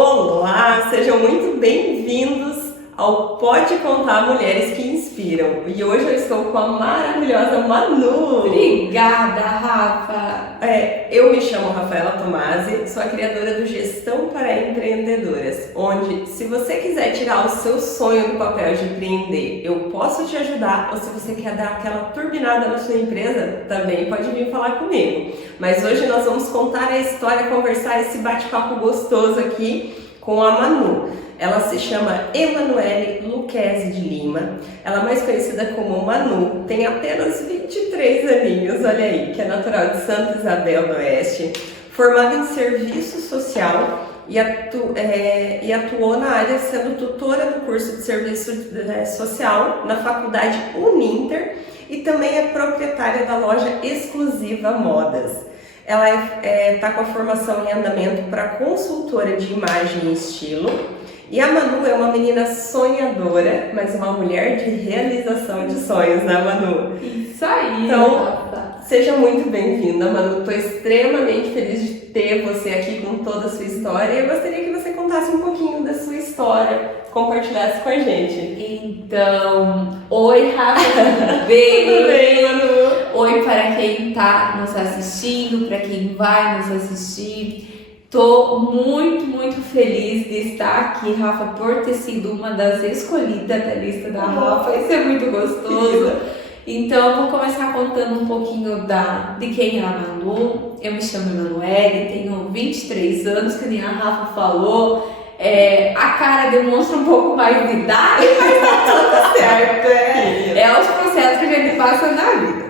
Olá, sejam muito bem-vindos ao Pode Contar Mulheres que Inspiram. E hoje eu estou com a maravilhosa Manu. Obrigada, Rafa! Eu me chamo Rafaela Tomasi, sou a criadora do Gestão para Empreendedoras, onde se você quiser tirar o seu sonho do papel de empreender, eu posso te ajudar, ou se você quer dar aquela turbinada na sua empresa, também pode vir falar comigo. Mas hoje nós vamos contar a história, conversar esse bate-papo gostoso aqui com a Manu. Ela se chama Emanuele Lucchesi de Lima, ela é mais conhecida como Manu, tem apenas 23 aninhos, olha aí, que é natural de Santa Isabel do Oeste, formada em serviço social e atuou na área sendo tutora do curso de serviço social na faculdade Uninter e também é proprietária da loja Exclusiva Modas. Ela está com a formação em andamento para consultora de imagem e estilo. E a Manu é uma menina sonhadora, mas uma mulher de realização de sonhos, né, Manu? Isso aí! Então, seja muito bem-vinda, Manu. Estou extremamente feliz de ter você aqui com toda a sua história. E eu gostaria que você contasse um pouquinho da sua história, compartilhasse com a gente. Então, oi, Rafa, tudo bem? Tudo bem, Manu? Oi para quem está nos assistindo, para quem vai nos assistir. Tô muito feliz de estar aqui, Rafa, por ter sido uma das escolhidas da lista da Rafa. Isso é muito gostoso. Então, eu vou começar contando um pouquinho de quem é a Manu. Eu me chamo Emanuele, tenho 23 anos, que nem a Rafa falou. A cara demonstra um pouco mais de idade, mas tá tudo certo. É os processos que a gente passa na vida.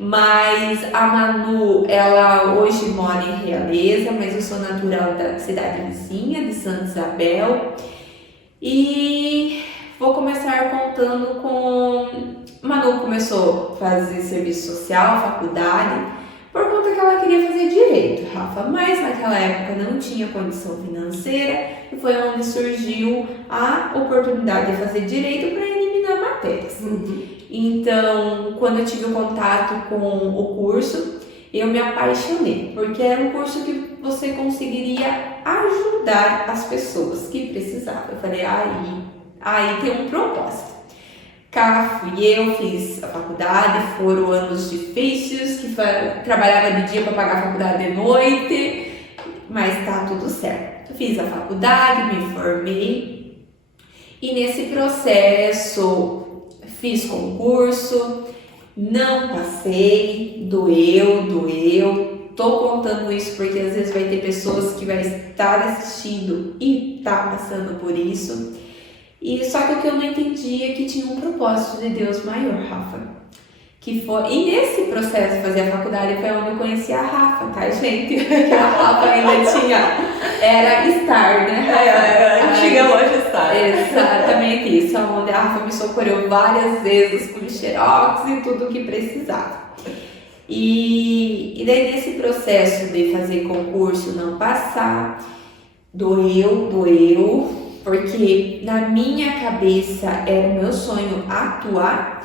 Mas a Manu, ela hoje mora em Realeza, mas eu sou natural da cidade vizinha, de Santa Isabel. E vou começar contando com... Manu começou a fazer serviço social, faculdade, por conta que ela queria fazer direito, Rafa. Mas naquela época não tinha condição financeira e foi onde surgiu a oportunidade de fazer direito para eliminar matérias. Então, quando eu tive o contato com o curso, eu me apaixonei, porque era um curso que você conseguiria ajudar as pessoas que precisavam. Eu falei, aí tem um propósito. Cá fui eu, fiz a faculdade, foram anos difíceis, que trabalhava de dia para pagar a faculdade de noite, mas tá tudo certo. Fiz a faculdade, me formei, e nesse processo fiz concurso, não passei, doeu. Tô contando isso porque às vezes vai ter pessoas que vai estar assistindo e tá passando por isso. E só que o que eu não entendi é que tinha um propósito de Deus maior, Rafa. E nesse processo de fazer a faculdade foi onde eu conheci a Rafa, tá, gente? Que a Rafa ainda era Star, né, Rafa? Era a antiga loja Star. Exatamente isso, onde a Rafa me socorreu várias vezes com xerox e tudo o que precisava. E daí nesse processo de fazer concurso, não passar, doeu, porque na minha cabeça era o meu sonho atuar.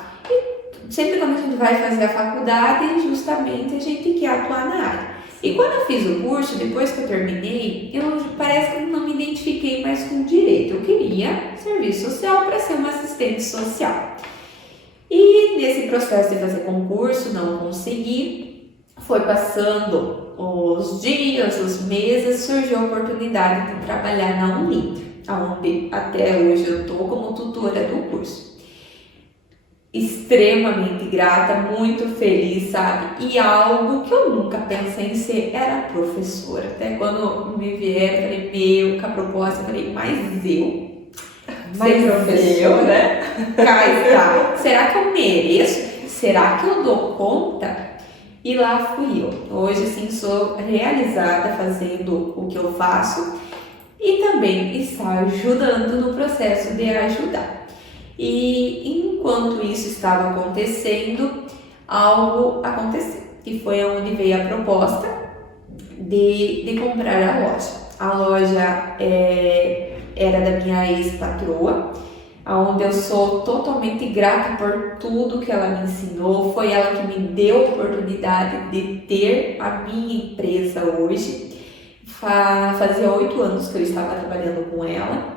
Sempre quando a gente vai fazer a faculdade, justamente a gente quer atuar na área. E quando eu fiz o curso, depois que eu terminei, parece que eu não me identifiquei mais com direito. Eu queria serviço social para ser uma assistente social. E nesse processo de fazer concurso, não consegui. Foi passando os dias, os meses, surgiu a oportunidade de trabalhar na Uninter, onde até hoje eu estou como tutora do curso. Extremamente grata, muito feliz, sabe? E algo que eu nunca pensei em ser era professora. Até quando me vieram, falei, com a proposta, eu falei, mas ser professora, né? Cá está. Será que eu mereço? Será que eu dou conta? E lá fui eu. Hoje, assim, sou realizada fazendo o que eu faço e também estar ajudando no processo de ajudar. E enquanto isso estava acontecendo, algo aconteceu, que foi onde veio a proposta de comprar a loja. A loja era da minha ex-patroa, onde eu sou totalmente grata por tudo que ela me ensinou. Foi ela que me deu a oportunidade de ter a minha empresa hoje. fazia 8 anos que eu estava trabalhando com ela.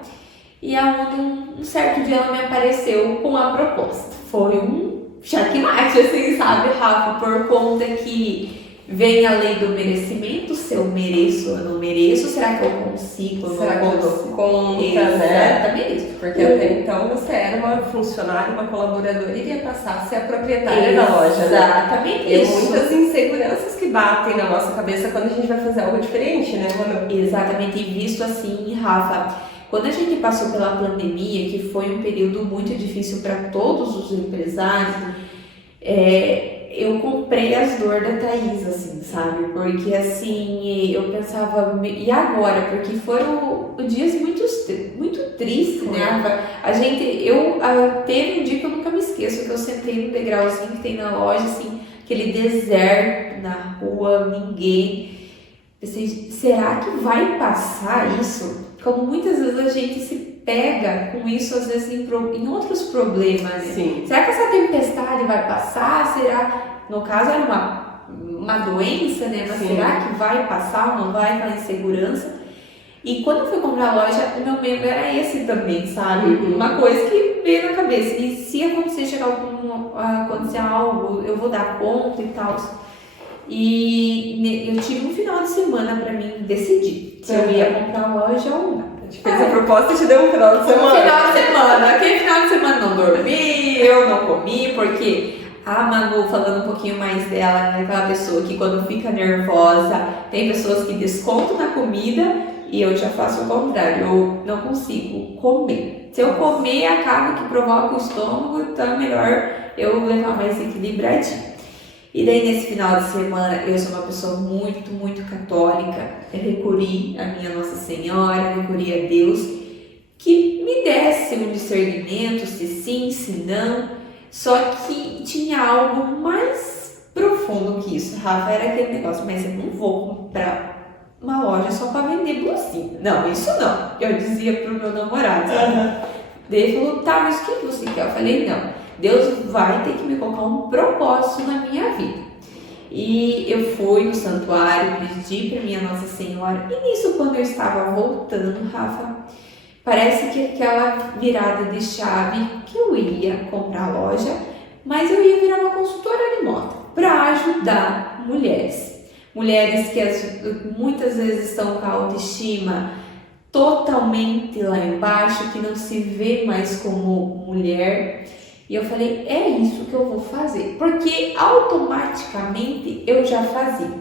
E aonde um certo dia ela me apareceu com a proposta. Foi um checkmate, assim, sabe, Rafa? Por conta que vem a lei do merecimento, se eu mereço ou não mereço, será que eu consigo ou não Será que eu dou consigo? conta, né? Exatamente. Porque até então você era uma funcionária, uma colaboradora e iria passar a ser a proprietária da loja, né? Exatamente E isso. muitas inseguranças que batem na nossa cabeça quando a gente vai fazer algo diferente, né, Manu? Exatamente, e visto assim, Rafa, quando a gente passou pela pandemia, que foi um período muito difícil para todos os empresários, eu comprei as dores da Thaís, assim, sabe? Porque, assim, eu pensava, e agora? Porque foram dias muito tristes, né? Teve um dia que eu nunca me esqueço, que eu sentei no degrauzinho que tem na loja, assim, aquele deserto na rua, ninguém. Pensei, será que vai passar isso? Como muitas vezes a gente se pega com isso, às vezes, em outros problemas, né? Sim. Será que essa tempestade vai passar? Será? No caso era uma doença, né? Mas Sim. será que vai passar ou não vai? Aquela insegurança. E quando eu fui comprar a loja, o meu medo era esse também, sabe? Uma coisa que veio na cabeça. E se acontecer algo, eu vou dar conta e tal. E eu tive um final de semana pra mim decidir se eu ia comprar a loja ou não. A gente fez a proposta e te deu um final de semana. Um final de semana. Aquele final de semana não dormi, eu não comi, porque a Manu, falando um pouquinho mais dela, é aquela pessoa que quando fica nervosa, tem pessoas que descontam na comida e eu já faço o contrário, eu não consigo comer. Se eu comer, acaba que provoca o estômago, então é melhor eu levar mais equilibradinho. E daí nesse final de semana eu sou uma pessoa muito, muito católica. Eu recorri a minha Nossa Senhora, recorri a Deus que me desse um discernimento, se sim, se não. Só que tinha algo mais profundo que isso, Rafa, era aquele negócio, mas eu não vou comprar uma loja só para vender blusinha. Não, isso não. Eu dizia pro meu namorado. Daí ele falou, tá, mas o que você quer? Eu falei, não. Deus vai ter que me colocar um propósito na minha vida. E eu fui no santuário, pedi para minha Nossa Senhora. E nisso, quando eu estava voltando, Rafa, parece que aquela virada de chave que eu ia comprar a loja, mas eu ia virar uma consultora de moda para ajudar mulheres. Mulheres que muitas vezes estão com a autoestima totalmente lá embaixo, que não se vê mais como mulher. E eu falei, é isso que eu vou fazer, porque automaticamente eu já fazia,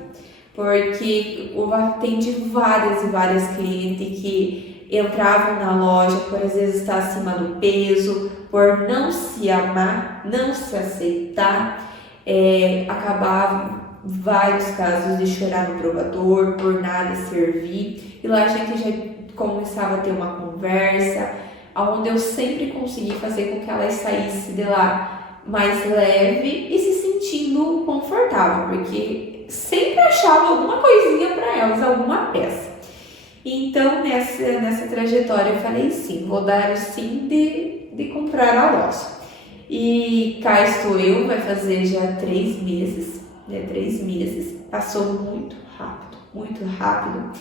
porque eu atendi várias e várias clientes que entravam na loja por às vezes estar acima do peso, por não se amar, não se aceitar, acabava vários casos de chorar no provador, por nada servir, e lá a gente já começava a ter uma conversa, onde eu sempre consegui fazer com que elas saíssem de lá mais leve e se sentindo confortável, porque sempre achava alguma coisinha para elas, alguma peça. Então, nessa trajetória, eu falei sim, vou dar o sim de comprar a loja. E cá estou eu, vai fazer já 3 meses, né? 3 meses, passou muito rápido,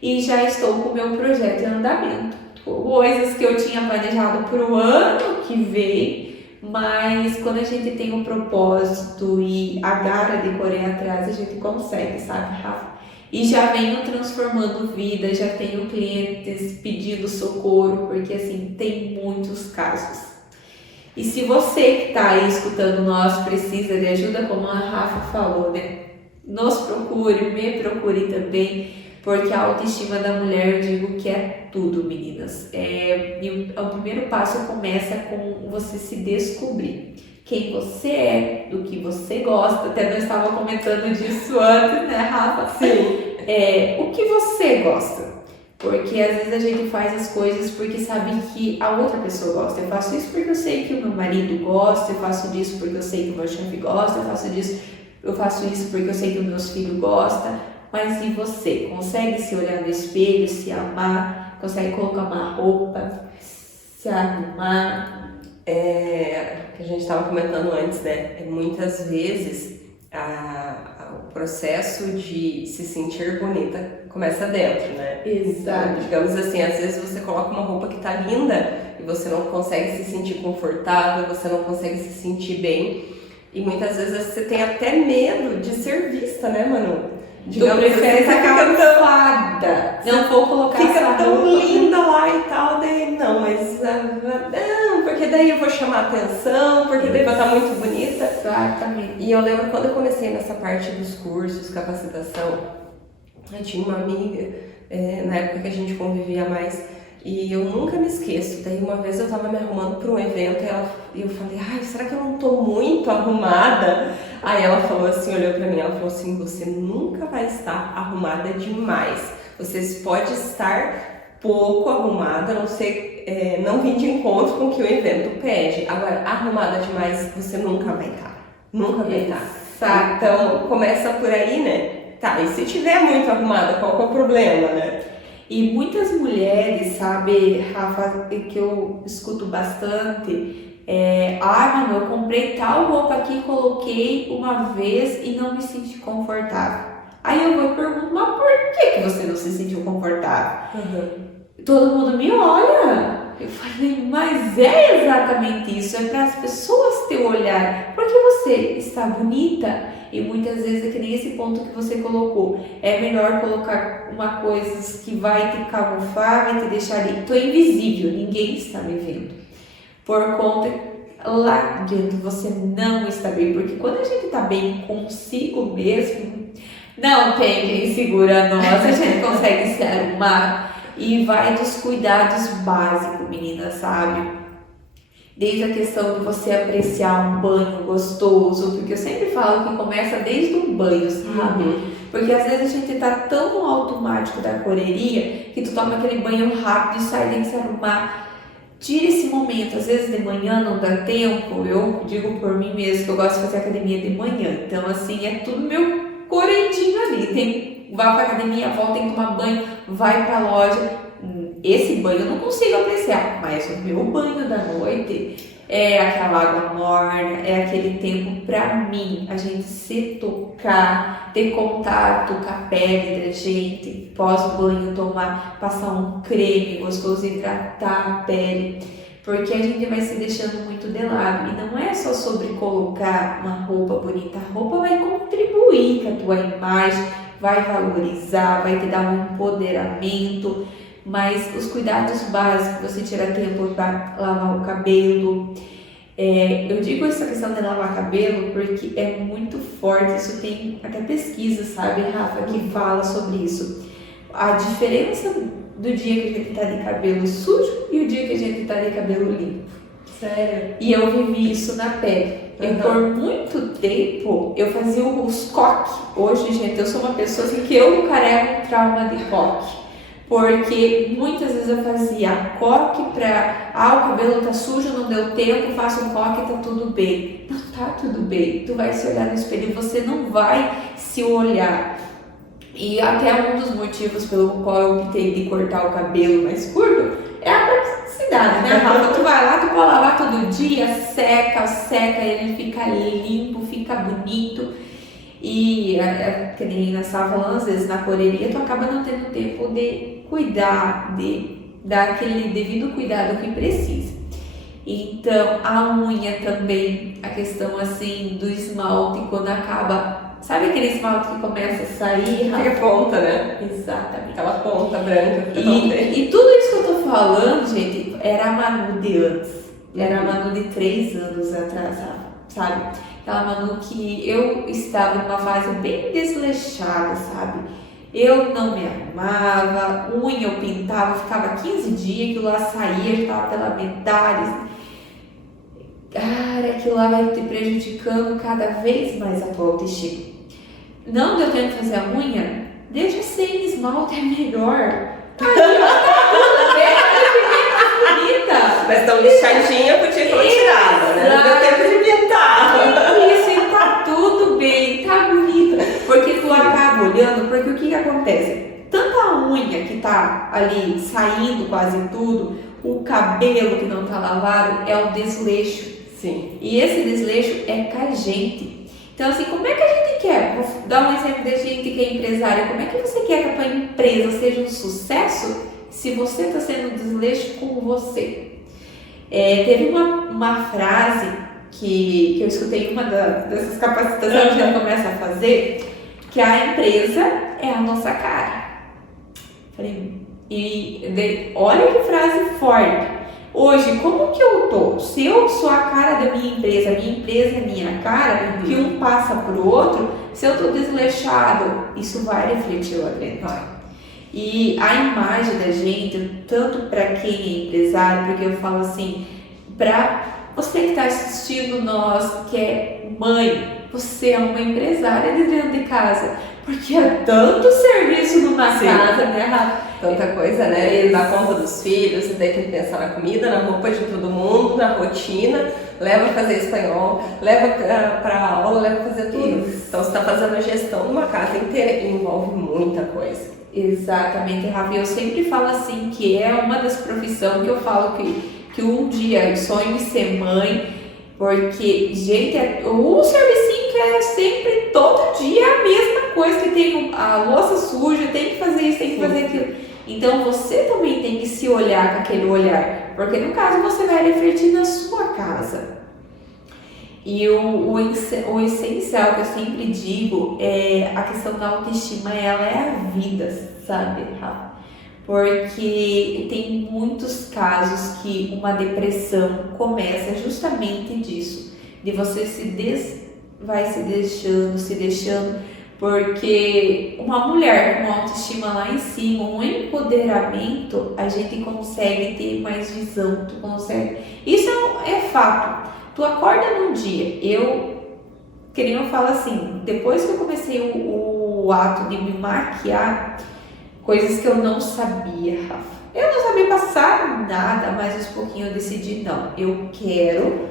e já estou com o meu projeto em andamento. Coisas que eu tinha planejado para o ano que vem, mas quando a gente tem um propósito e a garra de correr atrás, a gente consegue, sabe, Rafa? E já venho transformando vida, já tenho clientes pedindo socorro, porque assim, tem muitos casos. E se você que está aí escutando nós precisa de ajuda, como a Rafa falou, né? Nos procure, me procure também. Porque a autoestima da mulher, eu digo que é tudo, meninas. E o primeiro passo começa com você se descobrir. Quem você é, do que você gosta. Até nós estávamos comentando disso antes, né, Rafa? Sim. O que você gosta. Porque às vezes a gente faz as coisas porque sabe que a outra pessoa gosta. Eu faço isso porque eu sei que o meu marido gosta, eu faço disso porque eu sei que o meu chefe gosta, eu faço isso porque eu sei que os meus filhos gostam. Mas e você? Consegue se olhar no espelho, se amar? Consegue colocar uma roupa, se arrumar? Que a gente estava comentando antes, né? Muitas vezes o processo de se sentir bonita começa dentro, né? Exato. Então, digamos assim, às vezes você coloca uma roupa que tá linda e você não consegue se sentir confortável, você não consegue se sentir bem. E muitas vezes você tem até medo de ser vista, né, Manu? Digamos, você fica fada. Não vou colocar fica essa tão roupa. linda lá e tal, daí não, mas não, porque daí eu vou chamar atenção, porque daí vai estar muito bonita. Exatamente. E eu lembro quando eu comecei nessa parte dos cursos, capacitação, eu tinha uma amiga, na época que a gente convivia mais, e eu nunca me esqueço. Daí uma vez eu tava me arrumando para um evento e eu falei, ai, será que eu não tô muito arrumada? Aí ela falou assim, olhou pra mim, ela falou assim, você nunca vai estar arrumada demais. Você pode estar pouco arrumada, não sei, não vir de encontro com o que o evento pede. Agora, arrumada demais, você nunca vai estar. Nunca vai estar. Então, começa por aí, né? Tá, e se tiver muito arrumada, qual que é o problema, né? E muitas mulheres, sabe, Rafa, que eu escuto bastante, mano, eu comprei tal roupa aqui, coloquei uma vez e não me senti confortável. Aí eu vou perguntar, mas por que você não se sentiu confortável? Todo mundo me olha. Eu falei, mas é exatamente isso, é para as pessoas ter olhar, porque você está bonita e muitas vezes é que nem esse ponto que você colocou, é melhor colocar uma coisa que vai te camuflar, vai te deixar ali, tô invisível, ninguém está me vendo, por conta lá dentro você não está bem, porque quando a gente está bem consigo mesmo, não tem quem segura nós, a gente consegue se arrumar. E vai dos cuidados básicos, menina, sabe? Desde a questão de você apreciar um banho gostoso, porque eu sempre falo que começa desde um banho, sabe? Porque às vezes a gente tá tão no automático da correria que tu toma aquele banho rápido e sai nem se arrumar. Tire esse momento, às vezes de manhã não dá tempo, eu digo por mim mesmo que eu gosto de fazer academia de manhã, então assim, é tudo meu corredinho ali, vai pra academia, volta, tem que tomar banho, vai pra loja. Esse banho eu não consigo apreciar, mas o meu banho da noite é aquela água morna, é aquele tempo pra mim, a gente se tocar, ter contato com a pele da gente, pós-banho passar um creme gostoso, hidratar a pele, porque a gente vai se deixando muito de lado. E não é só sobre colocar uma roupa bonita, a roupa vai contribuir com a tua imagem, vai valorizar, vai te dar um empoderamento, mas os cuidados básicos, você tira tempo para lavar o cabelo. Eu digo essa questão de lavar cabelo porque é muito forte, isso tem até pesquisa, sabe, Rafa, que fala sobre isso. A diferença do dia que a gente tá de cabelo sujo e o dia que a gente tá de cabelo limpo. Sério? E eu vivi isso na pele. E por muito tempo eu fazia os coques. Hoje, gente, eu sou uma pessoa assim, que eu carrego um trauma de coque. Porque muitas vezes eu fazia coque pra... o cabelo tá sujo, não deu tempo, faço um coque e tá tudo bem. Não tá tudo bem. Tu vai se olhar no espelho e você não vai se olhar. E até um dos motivos pelo qual eu optei de cortar o cabelo mais curto é a praticidade, né, Rafa? Tu vai lá, tu pode lavar todo dia, seca, ele fica limpo, fica bonito. E que nem nós estávamos falando, às vezes na correria tu acaba não tendo tempo de cuidar, de dar aquele devido cuidado que precisa. Então a unha também, a questão assim do esmalte, quando acaba, sabe aquele esmalte que começa a sair? Fica ponta, né? Exatamente. Aquela ponta branca. E tudo isso que eu tô falando, gente, era a Manu de antes. Era a Manu de 3 anos atrás, sabe? Aquela Manu que eu estava numa fase bem desleixada, sabe? Eu não me arrumava, unha eu pintava, ficava 15 dias, aquilo lá saía, estava pela metade. Cara, aquilo lá vai te prejudicando cada vez mais a tua autoestima. Não deu tempo de fazer a unha? Deixa sem esmalte, é melhor. Aí, tá tudo bem, vai ficar mais bonita. Mas tão lixadinha, podia ter tirado, né? Não deu tempo de pintar. Isso, e tá tudo bem, tá bonita. Porque tu acaba olhando, porque o que acontece? Tanto a unha que tá ali saindo quase tudo, o cabelo que não tá lavado, é o desleixo. Sim. E esse desleixo é com a gente. Então, assim, como é que a gente quer? Vou dar um exemplo da gente que é empresária. Como é que você quer que a tua empresa seja um sucesso se você está sendo desleixo com você? Teve uma frase que eu escutei em uma dessas capacitações que ela começa a fazer, que a empresa é a nossa cara. Falei, olha que frase forte. Hoje, como que eu tô? Se eu sou a cara da minha empresa é minha cara, que um passa pro outro, se eu tô desleixado, isso vai refletir lá dentro. E a imagem da gente, tanto para quem é empresário, porque eu falo assim, para você que está assistindo nós, que é mãe, você é uma empresária de dentro de casa, porque é tanto serviço numa casa, né, Rafa? Tanta coisa, né? Dar conta dos filhos, você tem que pensar na comida, na roupa de todo mundo, na rotina, leva a fazer espanhol, leva para aula, leva a fazer tudo. Isso. Então você está fazendo a gestão de uma casa inteira e envolve muita coisa. Exatamente, Rafa. Eu sempre falo assim que é uma das profissões que eu falo que um dia eu sonho em ser mãe, porque, gente, o servicinho que é sempre todo dia a mesma coisa, que tem a louça suja, tem que fazer isso, tem que fazer aquilo. Então você também tem que se olhar com aquele olhar, porque no caso você vai refletir na sua casa. E o essencial que eu sempre digo é a questão da autoestima, ela é a vida, sabe, Rafa? Porque tem muitos casos que uma depressão começa justamente disso, de você vai se deixando, porque uma mulher com autoestima lá em cima, um empoderamento, a gente consegue ter mais visão, tu consegue. Isso é fato. Tu acorda num dia, que nem eu falo assim, depois que eu comecei o ato de me maquiar, coisas que eu não sabia, Rafa. Eu não sabia passar nada, mas aos pouquinhos eu decidi, não, eu quero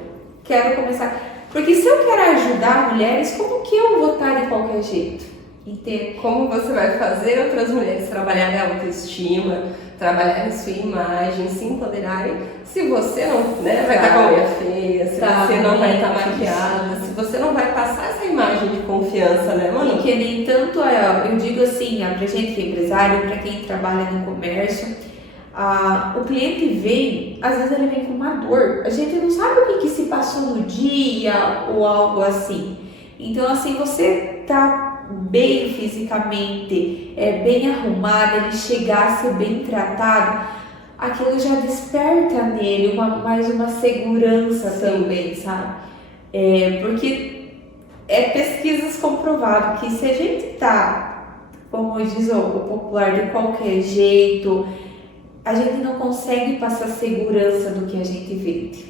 começar. Porque se eu quero ajudar mulheres, como que eu vou estar de qualquer jeito? Entende? Como você vai fazer outras mulheres trabalharem a autoestima, trabalharem sua imagem, se empoderarem, se você não, né, vai estar com a unha feia, se você não vai estar maquiada, se você não vai passar essa imagem de confiança, né, mano? E que nem tanto eu digo assim, pra gente que é empresário, pra quem trabalha no comércio, o cliente vem, às vezes ele vem com uma dor, a gente não sabe o que se passou no dia ou algo assim. Então, assim, você tá bem fisicamente, bem arrumado, ele chegar a ser bem tratado, aquilo já desperta nele mais uma segurança também, sabe? Porque pesquisas comprovaram que se a gente tá, como diz o popular, de qualquer jeito, a gente não consegue passar segurança do que a gente vende.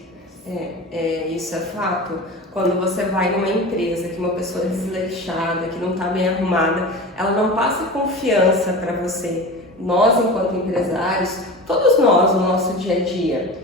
Isso é fato. Quando você vai numa empresa que uma pessoa é desleixada, que não está bem arrumada, ela não passa confiança para você. Nós, enquanto empresários, todos nós, no nosso dia a dia,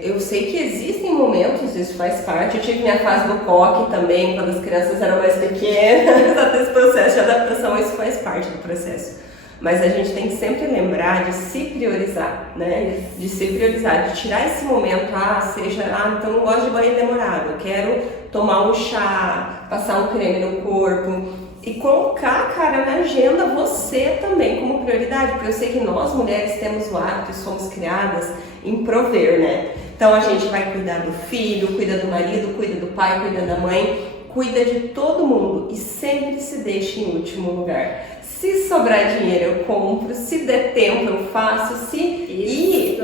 eu sei que existem momentos, isso faz parte. Eu tive minha fase do coque também, quando as crianças eram mais pequenas, até esse processo de adaptação, isso faz parte do processo. Mas a gente tem que sempre lembrar de se priorizar, né? De se priorizar, de tirar esse momento, então não gosto de banho demorado, eu quero tomar um chá, passar um creme no corpo e colocar, cara, na agenda você também como prioridade, porque eu sei que nós mulheres temos o hábito, somos criadas em prover, né? Então a gente vai cuidar do filho, cuida do marido, cuida do pai, cuida da mãe, cuida de todo mundo e sempre se deixa em último lugar. Se sobrar dinheiro eu compro, se der tempo eu faço, e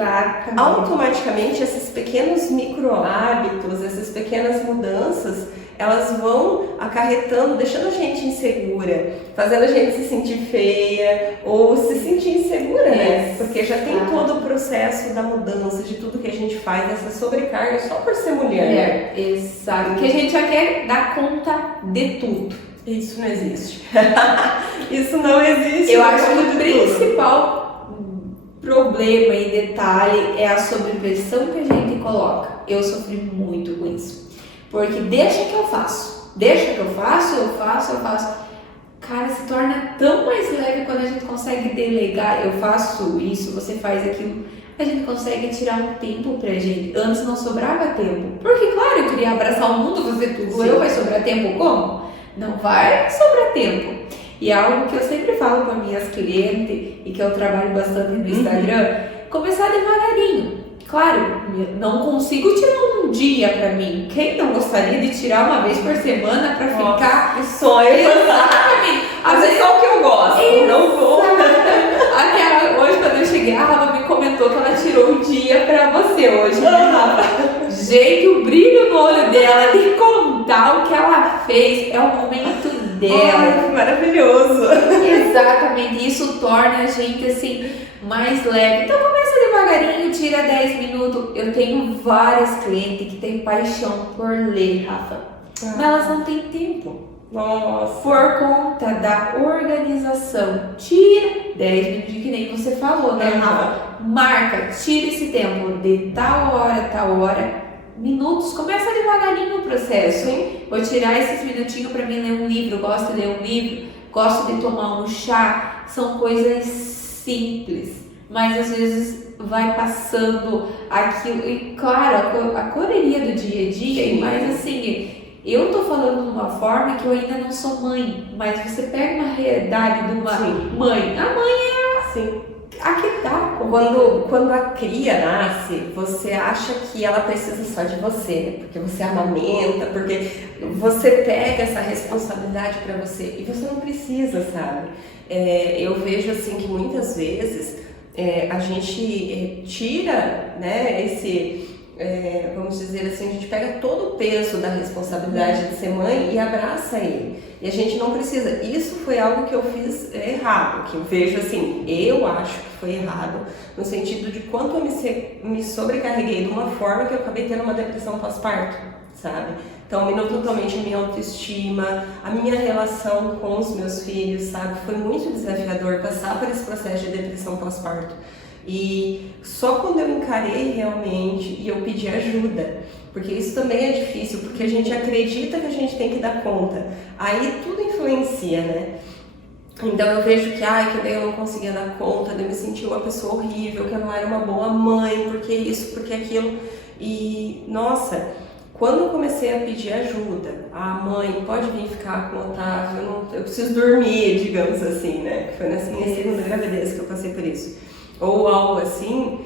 automaticamente esses pequenos micro hábitos, essas pequenas mudanças, elas vão acarretando, deixando a gente insegura, fazendo a gente se sentir feia ou se sentir insegura, né? Porque já tem todo o processo da mudança, de tudo que a gente faz, essa sobrecarga só por ser mulher. Exato, porque a gente já quer dar conta de tudo. Isso não existe. Isso não existe. Eu acho que o principal problema e detalhe é a sobrepressão que a gente coloca. Eu sofri muito com isso. Porque deixa que eu faço. Eu faço. cara, se torna tão mais leve quando a gente consegue delegar. Eu faço isso, você faz aquilo. A gente consegue tirar um tempo pra gente. Antes não sobrava tempo. Porque, claro, eu queria abraçar o mundo, fazer tudo. Sim. Vai sobrar tempo como? Não vai sobrar tempo. E é algo que eu sempre falo para minhas clientes e que eu trabalho bastante no Instagram, começar devagarinho. Claro, não consigo tirar um dia pra mim. Quem não gostaria de tirar uma vez por semana pra ficar? Que sonho! Exatamente. Às vezes só o que eu gosto, não vou. Até hoje, quando eu cheguei, a Rafa me comentou que ela tirou um dia pra você hoje, né, Rafa? Gente, o brilho no olho dela de contar o que ela fez é o momento dela. Ai, que maravilhoso! Exatamente, isso torna a gente assim mais leve. Então começa devagarinho, tira 10 minutos. Eu tenho várias clientes que têm paixão por ler, Rafa, mas elas não têm tempo. Nossa! Por conta da organização. Tira 10 minutos, que nem você falou, né, Rafa? Marca, tira esse tempo de tal hora, minutos, começa devagarinho o processo. Sim. Vou tirar esses minutinhos para mim ler um livro, gosto de ler um livro, gosto de tomar um chá, são coisas simples, mas às vezes vai passando aquilo, e claro, a correria do dia a dia, Sim. mas assim, eu tô falando de uma forma que eu ainda não sou mãe, mas você pega uma realidade de uma Sim. mãe, a mãe Sim. a que dá. Quando a cria nasce, você acha que ela precisa só de você, né? Porque você amamenta, porque você pega essa responsabilidade pra você e você não precisa, sabe? Eu vejo assim que muitas vezes a gente tira, né, vamos dizer assim, a gente pega todo o peso da responsabilidade de ser mãe e abraça ele. E a gente não precisa. Isso foi algo que eu fiz errado, que eu vejo assim, eu acho que foi errado, no sentido de quanto eu me sobrecarreguei de uma forma que eu acabei tendo uma depressão pós-parto, sabe? Então, minou totalmente a minha autoestima, a minha relação com os meus filhos, sabe? Foi muito desafiador passar por esse processo de depressão pós-parto. E só quando eu encarei realmente e eu pedi ajuda, porque isso também é difícil, porque a gente acredita que a gente tem que dar conta, aí tudo influencia, né? Então eu vejo que daí eu não conseguia dar conta, daí eu me sentia uma pessoa horrível, que eu não era uma boa mãe, porque isso, porque aquilo. E nossa, quando eu comecei a pedir ajuda, mãe, pode vir ficar com o Otávio, eu preciso dormir, digamos assim, né? Foi nessa minha segunda gravidez que eu passei por isso. Ou algo assim,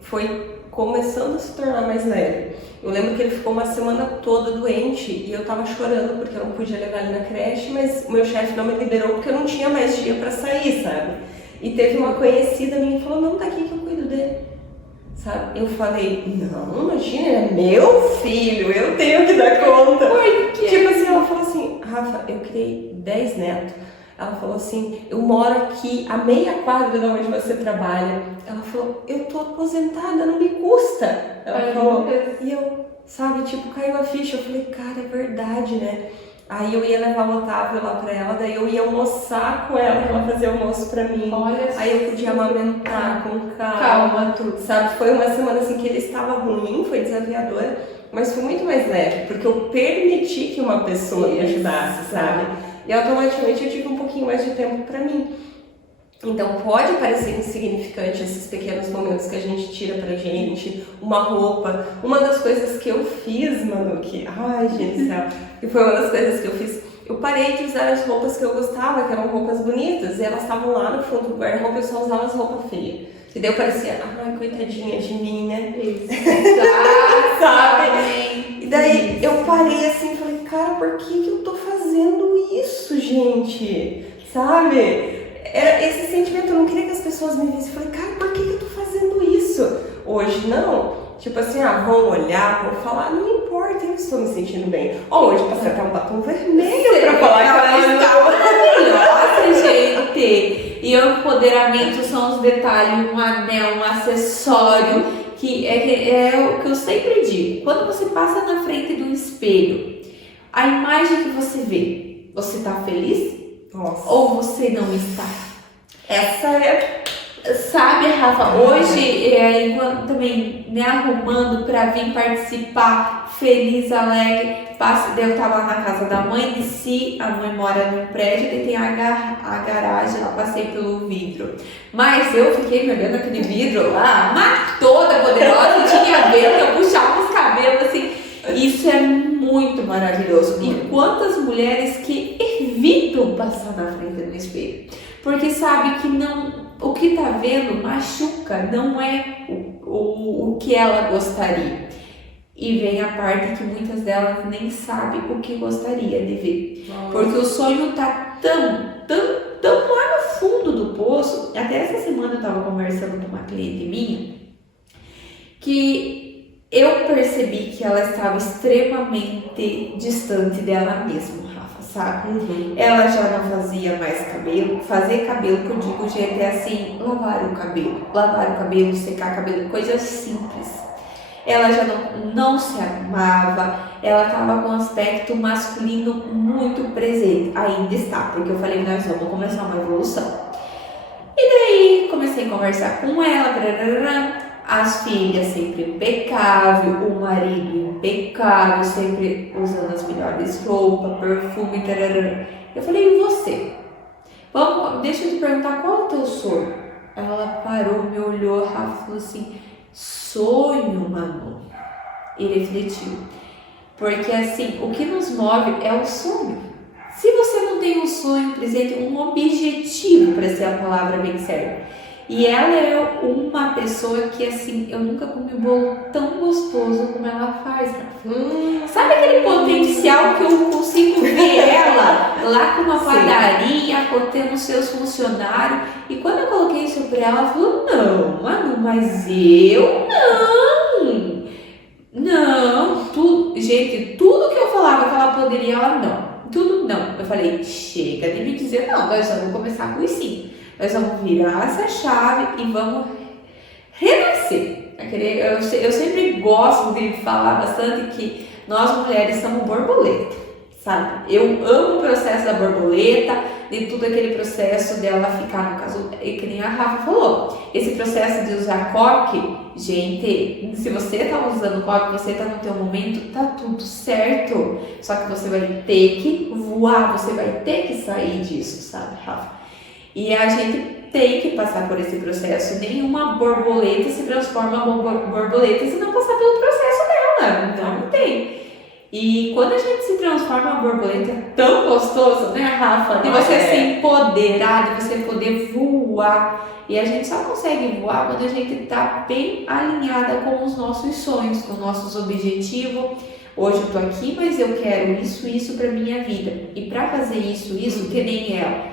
foi começando a se tornar mais leve. Eu lembro que ele ficou uma semana toda doente e eu tava chorando porque eu não podia levar ele na creche, mas o meu chefe não me liberou porque eu não tinha mais dia pra sair, sabe? E teve uma conhecida minha que falou, não, tá aqui que eu cuido dele, sabe? Eu falei, não, imagina, ele é meu filho, eu tenho que dar conta. Por quê? Tipo assim, ela falou assim, Rafa, eu criei 10 netos. Ela falou assim, eu moro aqui a meia quadra de onde você trabalha. Ela falou, eu tô aposentada, não me custa. Ela falou, e eu, sabe, tipo, caiu a ficha. Eu falei, cara, é verdade, né? Aí eu ia levar o Otávio lá pra ela, daí eu ia almoçar com ela, que ela fazia almoço pra mim. Olha, aí eu podia amamentar com calma, tudo, sabe? Foi uma semana assim que ele estava ruim, foi desafiadora, mas foi muito mais leve, porque eu permiti que uma pessoa me ajudasse, sabe? E automaticamente eu tive um pouquinho mais de tempo pra mim. Então pode parecer insignificante esses pequenos momentos que a gente tira pra gente, uma roupa. Uma das coisas que eu fiz, Manu, ai gente do céu, que foi uma das coisas que eu fiz, eu parei de usar as roupas que eu gostava, que eram roupas bonitas, e elas estavam lá no fundo do guarda-roupa, eu só usava as roupas feias. E daí eu parecia, coitadinha de mim, né? Sabe? E daí eu parei assim e falei, cara, por que eu tô fazendo isso, gente? Sabe? Era esse sentimento, eu não queria que as pessoas me vissem. Eu falei, cara, por que eu tô fazendo isso? Hoje não. Tipo assim, vão olhar, vão falar, não importa, eu estou me sentindo bem. Hoje passei até um batom vermelho pra falar que ela está maravilhosa, gente. E o empoderamento são os detalhes, um anel, um acessório, que é o que eu sempre digo. Quando você passa na frente do espelho, a imagem que você vê, você tá feliz? Nossa. Ou você não está? Essa é Sabe, Rafa, hoje, enquanto também me arrumando para vir participar, feliz, alegre, eu tava lá na casa da mãe, desci, a mãe mora no prédio e tem a garagem, eu passei pelo vidro. Mas eu fiquei me olhando aquele vidro lá, mas toda poderosa, tinha cabelo, eu puxava os cabelos assim. Isso é muito maravilhoso. E quantas mulheres que evitam passar na frente do espelho, porque sabe que não, o que tá vendo machuca, não é o que ela gostaria. E vem a parte que muitas delas nem sabem o que gostaria de ver. Nossa. Porque o sonho tá tão lá no fundo do poço. Até essa semana eu tava conversando com uma cliente minha que eu percebi que ela estava extremamente distante dela mesma, Rafa, sabe? Uhum. Ela já não fazia mais cabelo. Fazer cabelo, que eu digo, gente, é assim, lavar o cabelo, secar o cabelo, coisas simples. Ela já não se arrumava, ela estava com um aspecto masculino muito presente. Ainda está, porque eu falei, nós vamos começar uma evolução. E daí comecei a conversar com ela, as filhas sempre impecável, o marido impecável, sempre usando as melhores roupas, perfume, Eu falei, e você? Deixa eu te perguntar, qual é o teu sonho? Ela parou, me olhou, Rafa, falou assim, sonho, Manu. E refletiu. Porque assim, o que nos move é o sonho. Se você não tem um sonho presente, um objetivo, para ser a palavra bem certa. E ela é uma pessoa que assim, eu nunca comi um bolo tão gostoso como ela faz. Sabe aquele potencial que eu consigo ver ela lá com uma padaria, tendo seus funcionários? E quando eu coloquei isso para ela, ela falou, não, Manu, mas eu não, gente, tudo que eu falava que ela poderia, ela não, tudo não. Eu falei, chega de me dizer não, nós vamos começar com isso sim. Nós vamos virar essa chave e vamos renascer. Eu sempre gosto de falar bastante que nós mulheres somos borboleta, sabe? Eu amo o processo da borboleta, de tudo aquele processo dela ficar, no caso, que nem a Rafa falou, esse processo de usar coque, gente, se você tá usando coque, você tá no teu momento, tá tudo certo. Só que você vai ter que voar, você vai ter que sair disso, sabe, Rafa? E a gente tem que passar por esse processo. Nenhuma borboleta se transforma em borboleta se não passar pelo processo dela. Então não tem. E quando a gente se transforma em borboleta, é tão gostoso, né, Rafa? De você se empoderar, de você poder voar. E a gente só consegue voar quando a gente tá bem alinhada com os nossos sonhos, com os nossos objetivos. Hoje eu tô aqui, mas eu quero isso pra minha vida. E pra fazer isso, que nem ela.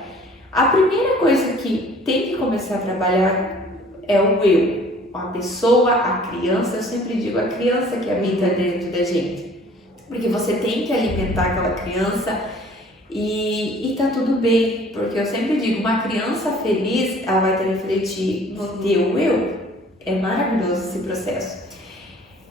A primeira coisa que tem que começar a trabalhar é o eu, a pessoa, a criança. Eu sempre digo, a criança que habita dentro da gente, porque você tem que alimentar aquela criança e tá tudo bem, porque eu sempre digo, uma criança feliz, ela vai te refletir no teu eu. É maravilhoso esse processo.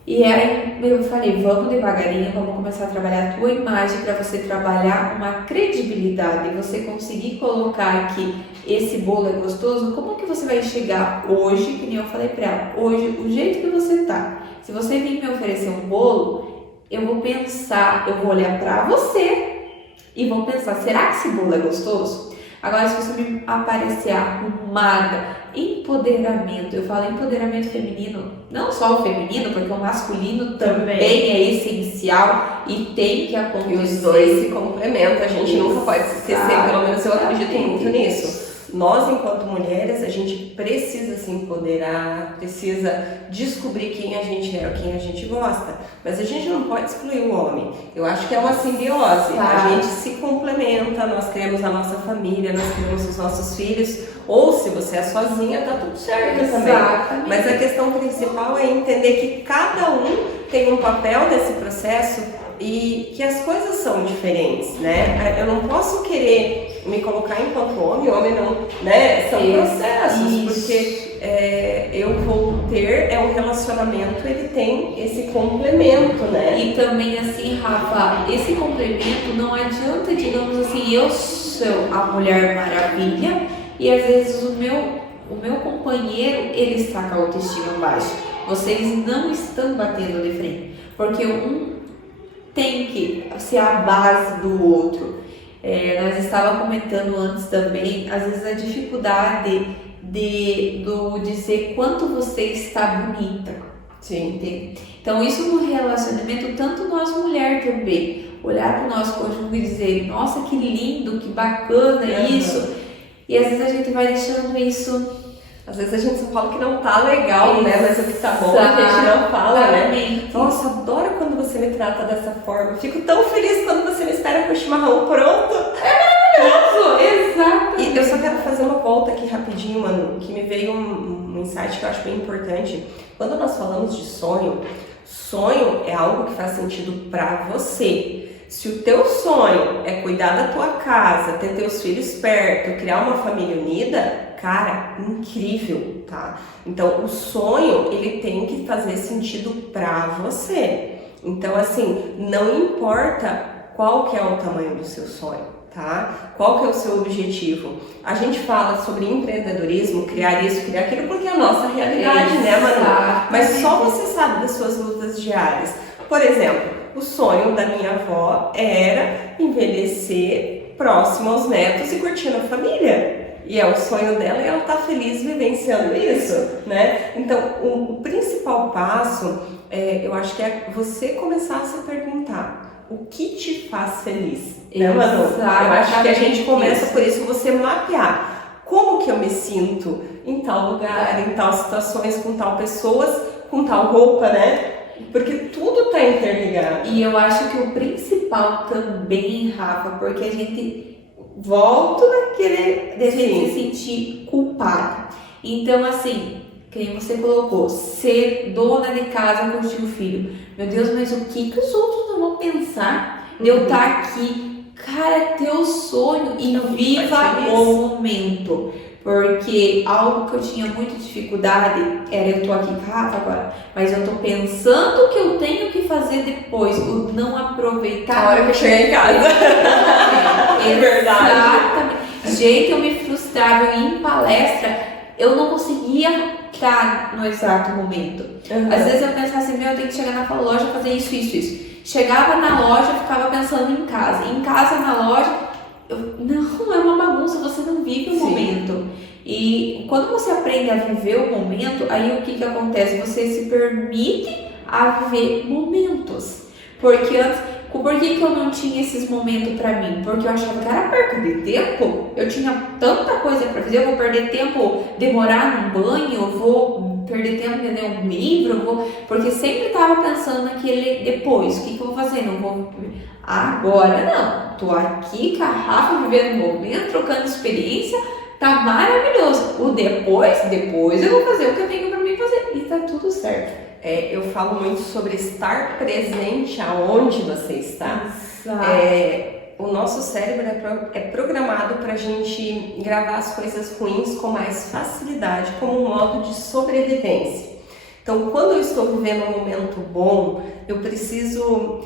E aí eu falei, vamos devagarinho, vamos começar a trabalhar a tua imagem para você trabalhar uma credibilidade, você conseguir colocar que esse bolo é gostoso. Como que você vai chegar hoje, que nem eu falei para ela, hoje, o jeito que você tá, se você vir me oferecer um bolo, eu vou pensar, eu vou olhar para você e vou pensar, será que esse bolo é gostoso? Agora, se você me aparecer arrumada, empoderamento, eu falo empoderamento feminino, não só o feminino, porque o masculino também é essencial e tem que acontecer. E os dois se complementam, a gente nunca pode se esquecer, pelo menos eu acredito muito nisso. Nós, enquanto mulheres, a gente precisa se empoderar, precisa descobrir quem a gente é, quem a gente gosta, mas a gente não pode excluir o homem. Eu acho que é uma simbiose, a gente se complementa, nós criamos a nossa família, nós criamos os nossos filhos, ou se você é sozinha, tá tudo certo também. Mas a questão principal é entender que cada um tem um papel nesse processo e que as coisas são diferentes, né? Eu não posso querer me colocar enquanto homem não, né? São processos, porque eu vou ter, um relacionamento, ele tem esse complemento, né? E também assim, Rafa, esse complemento não adianta, digamos assim, eu sou a Mulher Maravilha e às vezes o meu o meu companheiro, ele está com a autoestima baixa. Vocês não estão batendo de frente, porque um tem que ser a base do outro. Nós estávamos comentando antes também, às vezes a dificuldade de dizer quanto você está bonita. Sim. Entende? Então isso no relacionamento, tanto nós mulher também, olhar para o nosso cônjuge e dizer, nossa, que lindo, que bacana isso. E às vezes a gente vai deixando isso. Às vezes a gente só fala que não tá legal, né? Mas o que tá bom a gente não fala, né? Nossa, adoro quando você me trata dessa forma. Fico tão feliz quando você me espera com o chimarrão pronto. É maravilhoso! Exato. E eu só quero fazer uma volta aqui rapidinho, Manu, que me veio um insight que eu acho bem importante. Quando nós falamos de sonho, sonho é algo que faz sentido pra você. Se o teu sonho é cuidar da tua casa, ter teus filhos perto, criar uma família unida, cara, incrível, tá? Então, o sonho, ele tem que fazer sentido pra você. Então, assim, não importa qual que é o tamanho do seu sonho, tá? Qual que é o seu objetivo? A gente fala sobre empreendedorismo, criar isso, criar aquilo, porque é a nossa realidade, né, Manu? Mas só você sabe das suas lutas diárias. Por exemplo, o sonho da minha avó era envelhecer próximo aos netos e curtindo a família. E é o sonho dela e ela tá feliz vivenciando isso, né? Então, o principal passo, eu acho que é você começar a se perguntar o que te faz feliz, né, Manu? Eu acho que a gente começa por isso, você mapear como que eu me sinto em tal lugar, em tal situações, com tal pessoas, com tal roupa, né? Porque tudo tá interligado. E eu acho que o principal também, Rafa, porque a gente volta naquele de a gente se sentir culpado. Então, assim, quem você colocou, ser dona de casa, curtir o filho. Meu Deus, mas o que os outros não vão pensar de eu estar aqui? Cara, é teu sonho e viva o momento. Porque algo que eu tinha muita dificuldade era eu tô aqui com a Rafa agora, mas eu tô pensando o que eu tenho que fazer depois, o não aproveitar a hora que eu chegar em casa. É verdade. Exatamente. Gente, eu me frustrava, eu ia em palestra, eu não conseguia estar no exato momento. Às vezes eu pensava assim, eu tenho que chegar naquela loja e fazer isso. Chegava na loja, ficava pensando em casa. Em casa, na loja, não, é uma bagunça, você não vive o momento. E quando você aprende a viver o momento, aí o que acontece? Você se permite a viver momentos. Porque antes, por que eu não tinha esses momentos pra mim? Porque eu achava que era perca de tempo. Eu tinha tanta coisa pra fazer, eu vou perder tempo demorar num banho, eu vou perder tempo de ler um livro, porque sempre tava pensando naquele depois, o que eu vou fazer? Não vou... Agora não, tô aqui com a Rafa vivendo o momento, trocando experiência, tá maravilhoso. O depois eu vou fazer o que eu tenho pra mim fazer e tá tudo certo. Eu falo muito sobre estar presente aonde você está. O nosso cérebro é programado para a gente gravar as coisas ruins com mais facilidade, como um modo de sobrevivência. Então, quando eu estou vivendo um momento bom, eu preciso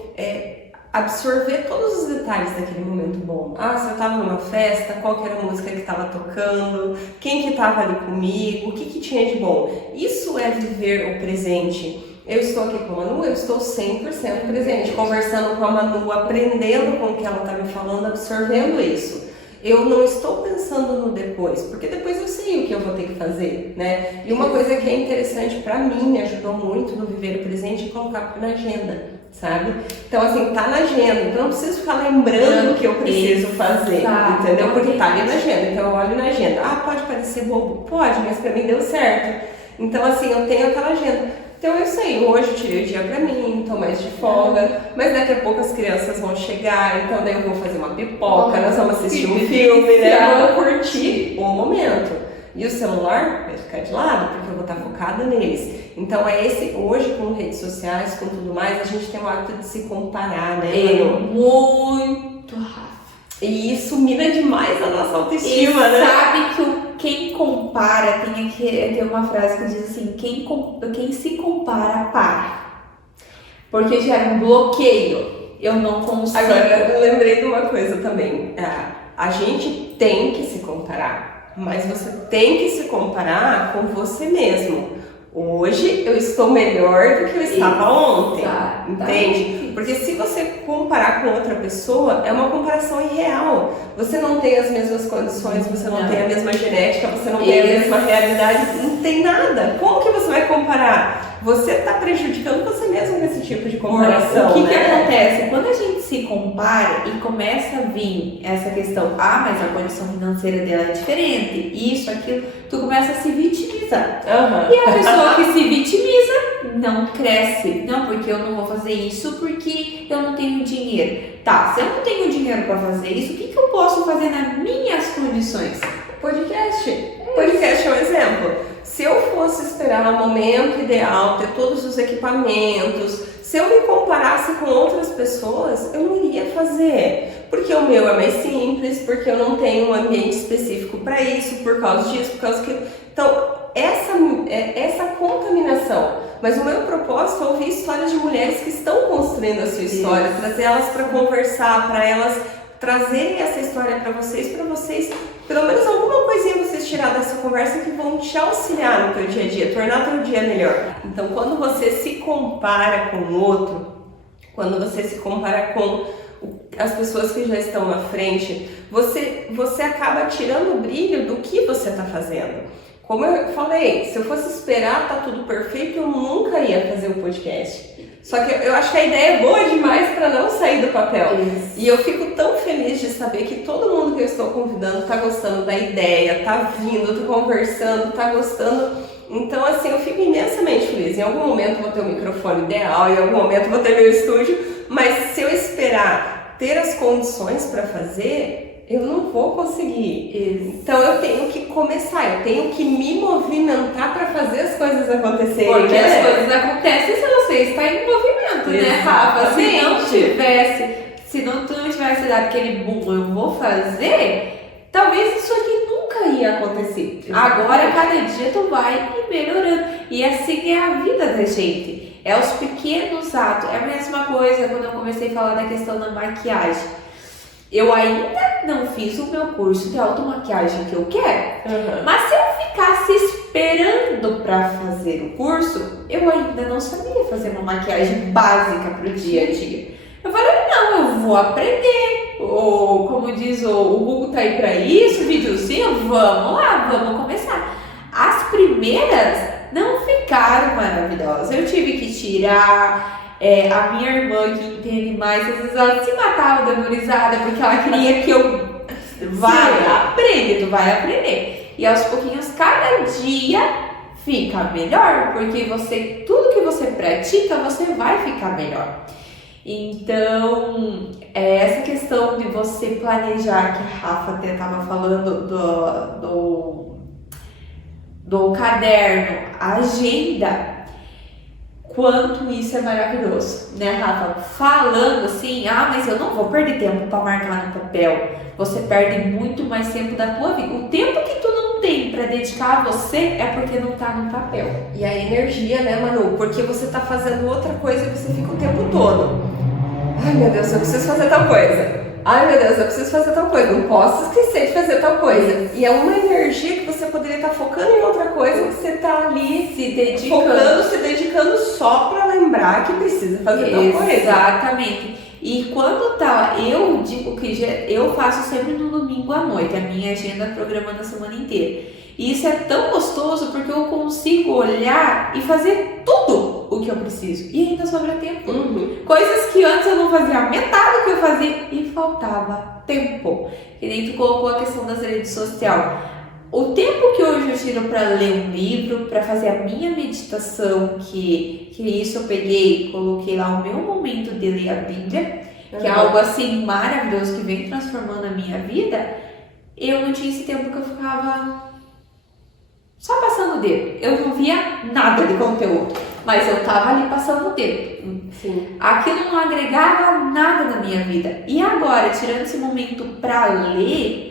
absorver todos os detalhes daquele momento bom. Se eu estava numa festa, qual que era a música que estava tocando, quem que estava ali comigo, o que tinha de bom. Isso é viver o presente. Eu estou aqui com a Manu, eu estou 100% presente, conversando com a Manu, aprendendo com o que ela está me falando, absorvendo isso. Eu não estou pensando no depois, porque depois eu sei o que eu vou ter que fazer, né? E uma coisa que é interessante para mim, me ajudou muito no viver o presente, é colocar na agenda, sabe? Então, assim, tá na agenda, então eu não preciso ficar lembrando o que eu preciso fazer, entendeu? Porque tá ali na agenda, então eu olho na agenda. Pode parecer bobo? Pode, mas pra mim deu certo. Então, assim, eu tenho aquela agenda. Então eu sei, hoje eu tirei o dia pra mim, tô mais de folga, mas daqui a pouco as crianças vão chegar, então daí eu vou fazer uma pipoca, nós vamos assistir um filme, né? Vamos curtir o momento. E o celular vai ficar de lado, porque eu vou estar focada neles. Então hoje com redes sociais, com tudo mais, a gente tem o hábito de se comparar, né? Muito, Rafa. E isso mina demais a nossa autoestima, né? Sabe que quem compara, tem uma frase que diz assim, quem se compara, para. Porque gera um bloqueio, eu não consigo. Agora, eu lembrei de uma coisa também, a gente tem que se comparar, mas você tem que se comparar com você mesmo. Hoje eu estou melhor do que eu estava ontem, entende? Porque se você comparar com outra pessoa, é uma comparação irreal. Você não tem as mesmas condições, você não tem a mesma genética, você não tem a mesma realidade, não tem nada. Como que você vai comparar? Você está prejudicando você mesmo nesse tipo de comparação. O que acontece? Quando a gente se compara e começa a vir essa questão, mas a condição financeira dela é diferente, isso, aquilo, tu começa a se vitimizar. E a pessoa que se vitimiza não cresce. Não, porque eu não vou fazer isso porque eu não tenho dinheiro. Tá, se eu não tenho dinheiro para fazer isso, o que eu posso fazer nas minhas condições? Podcast. Podcast é um exemplo. Se eu fosse esperar o momento ideal, ter todos os equipamentos, se eu me comparasse com outras pessoas, eu não iria fazer. Porque o meu é mais simples, porque eu não tenho um ambiente específico para isso, por causa disso, por causa daquilo. Então, essa contaminação. Mas o meu propósito é ouvir histórias de mulheres que estão construindo a sua história, trazer elas para conversar, para elas trazerem essa história para vocês, pelo menos alguma coisinha vocês tirar dessa conversa que vão te auxiliar no teu dia a dia, tornar teu dia melhor. Então, quando você se compara com o outro, quando você se compara com as pessoas que já estão na frente, você acaba tirando o brilho do que você está fazendo. Como eu falei, se eu fosse esperar tá tudo perfeito, eu nunca ia fazer o podcast. Só que eu acho que a ideia é boa demais para não sair do papel. Isso. E eu fico tão feliz de saber que todo mundo que eu estou convidando tá gostando da ideia, tá vindo, tá conversando, tá gostando. Então, assim, eu fico imensamente feliz. Em algum momento eu vou ter o microfone ideal, em algum momento eu vou ter meu estúdio, mas se eu esperar ter as condições para fazer, eu não vou conseguir. Então eu tenho que começar, eu tenho que me movimentar para fazer as coisas acontecerem. Porque as coisas acontecem se você está em movimento, né, Rafa? Se tu não tivesse dado aquele boom, eu vou fazer, talvez isso aqui nunca ia acontecer. Agora, cada dia tu vai melhorando. E assim é a vida da gente. É os pequenos atos. É a mesma coisa quando eu comecei a falar da questão da maquiagem. Eu ainda não fiz o meu curso de automaquiagem que eu quero, mas se eu ficasse esperando para fazer o curso, eu ainda não sabia fazer uma maquiagem básica para o dia a dia. Eu falei, não, eu vou aprender. Ou como diz o Google tá aí para isso, videozinho, vamos lá, vamos começar. As primeiras não ficaram maravilhosas, eu tive que tirar. A minha irmã, que entende mais, às vezes ela se matava dando risada porque ela queria que eu tu vai aprender. E aos pouquinhos, cada dia fica melhor, porque tudo que você pratica, você vai ficar melhor. Então, essa questão de você planejar, que a Rafa até estava falando do caderno, a agenda, quanto isso é maravilhoso, né, Rafa? Falando assim, mas eu não vou perder tempo para marcar no papel. Você perde muito mais tempo da tua vida. O tempo que tu não tem para dedicar a você é porque não tá no papel. E a energia, né, Manu? Porque você tá fazendo outra coisa e você fica o tempo todo. Ai, meu Deus, eu preciso fazer tal coisa. Ai, meu Deus, eu preciso fazer tal coisa. Não posso esquecer de fazer tal coisa. E é uma energia que você poderia estar focando em outra coisa, que você tá ali se dedicando só para lembrar que precisa fazer tal coisa. Exatamente. E quando eu digo que eu faço sempre no domingo à noite, a minha agenda programando a semana inteira. E isso é tão gostoso porque eu consigo olhar e fazer tudo o que eu preciso. E ainda sobra tempo. Coisas que antes eu não fazia metade do que eu fazia e faltava tempo. E nem tu colocou a questão das redes sociais. O tempo que hoje eu tiro para ler um livro, para fazer a minha meditação, que isso eu peguei, coloquei lá o meu momento de ler a Bíblia, que é algo assim maravilhoso que vem transformando a minha vida, eu não tinha esse tempo que eu ficava só passando o dedo. Eu não via nada de conteúdo, mas eu tava ali passando o dedo. Sim. Aquilo não agregava nada na minha vida. E agora, tirando esse momento para ler,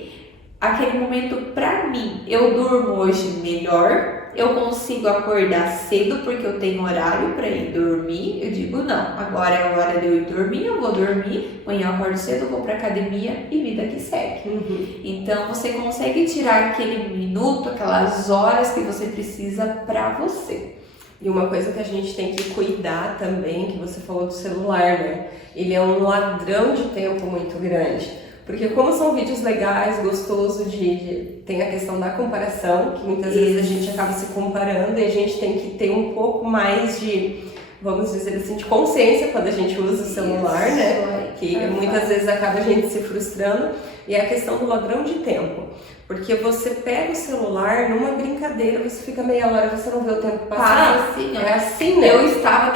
aquele momento pra mim, eu durmo hoje melhor, eu consigo acordar cedo porque eu tenho horário para ir dormir. Eu digo, não, agora é a hora de eu ir dormir, eu vou dormir, amanhã eu acordo cedo, vou pra academia e vida que segue. Então você consegue tirar aquele minuto, aquelas horas que você precisa pra você. E uma coisa que a gente tem que cuidar também, que você falou do celular, né? Ele é um ladrão de tempo muito grande. Porque como são vídeos legais, gostosos tem a questão da comparação, que muitas vezes a gente acaba se comparando e a gente tem que ter um pouco mais de, vamos dizer assim, de consciência quando a gente usa o celular, né? Que muitas vezes acaba a gente se frustrando. E é a questão do ladrão de tempo. Porque você pega o celular numa brincadeira, você fica meia hora, você não vê o tempo passar. Assim, é assim, né? Eu estava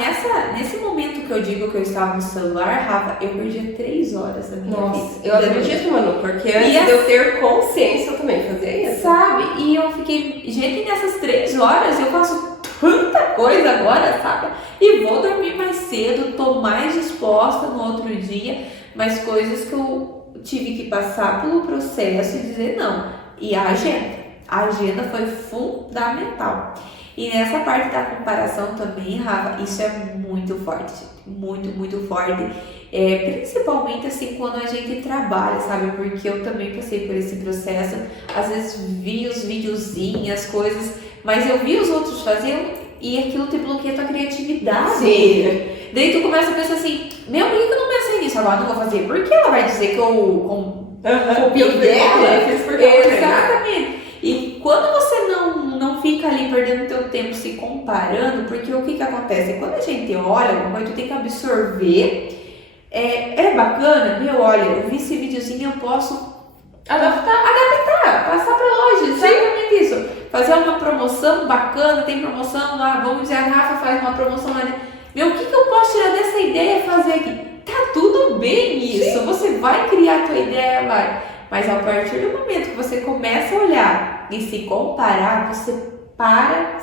nesse momento que eu digo que eu estava no celular, Rafa, eu perdia 3 horas da minha vida. Eu acredito, Manu, porque antes de eu ter consciência, eu também fazia isso. Sabe? E eu fiquei, gente, nessas 3 horas eu faço tanta coisa agora, sabe? E vou dormir mais cedo, tô mais disposta no outro dia, mas coisas que eu tive que passar pelo processo e dizer não. E a agenda foi fundamental. E nessa parte da comparação também, Rafa, isso é muito forte, muito, muito forte. Principalmente assim quando a gente trabalha, sabe? Porque eu também passei por esse processo. Às vezes vi os videozinhos, as coisas, mas eu vi os outros fazendo e aquilo te bloqueia a tua criatividade. Sim. Daí tu começa a pensar assim, meu, por que eu não pensei nisso? Agora não vou fazer. Por que ela vai dizer que eu copiei dela? Exatamente. E quando você não fica ali perdendo teu tempo se comparando, porque o que acontece? Quando a gente olha alguma coisa, tu tem que absorver. É bacana, meu, olha, eu vi esse videozinho, eu posso adaptar, passar pra longe, exatamente isso. Fazer uma promoção bacana, tem promoção lá, vamos dizer, a Rafa faz uma promoção lá. Meu, o que eu posso tirar dessa ideia e fazer aqui? Tá tudo bem isso, sim. Você vai criar a tua ideia, vai. Mas a partir do momento que você começa a olhar e se comparar, você para,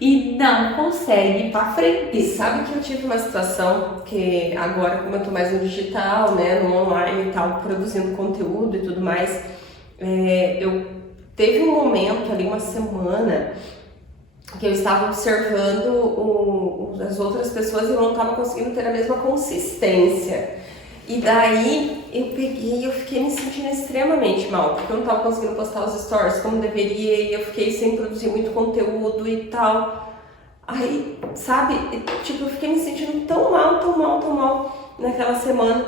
e não consegue ir pra frente. E sabe que eu tive uma situação que agora, como eu tô mais no digital, né, no online e tal, produzindo conteúdo e tudo mais, eu teve um momento ali, uma semana, que eu estava observando as outras pessoas e eu não estava conseguindo ter a mesma consistência. E daí eu peguei e eu fiquei me sentindo extremamente mal, porque eu não estava conseguindo postar os stories como deveria e eu fiquei sem produzir muito conteúdo e tal. Aí, sabe, tipo, eu fiquei me sentindo tão mal naquela semana.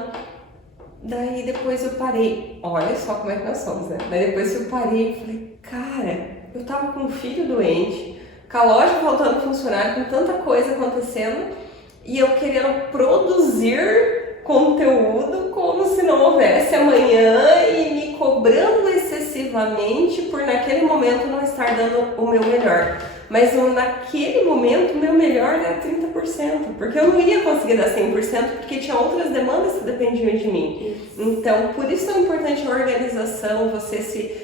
Daí depois eu parei, olha só como é que nós somos, né? Daí depois eu parei e falei, cara, eu tava com um filho doente, com a loja voltando a funcionar, com tanta coisa acontecendo e eu querendo produzir conteúdo como se não houvesse amanhã e me cobrando excessivamente por naquele momento não estar dando o meu melhor. Mas naquele momento o meu melhor era 30%, porque eu não ia conseguir dar 100%, porque tinha outras demandas que dependiam de mim. Isso. Então, por isso é importante a organização, você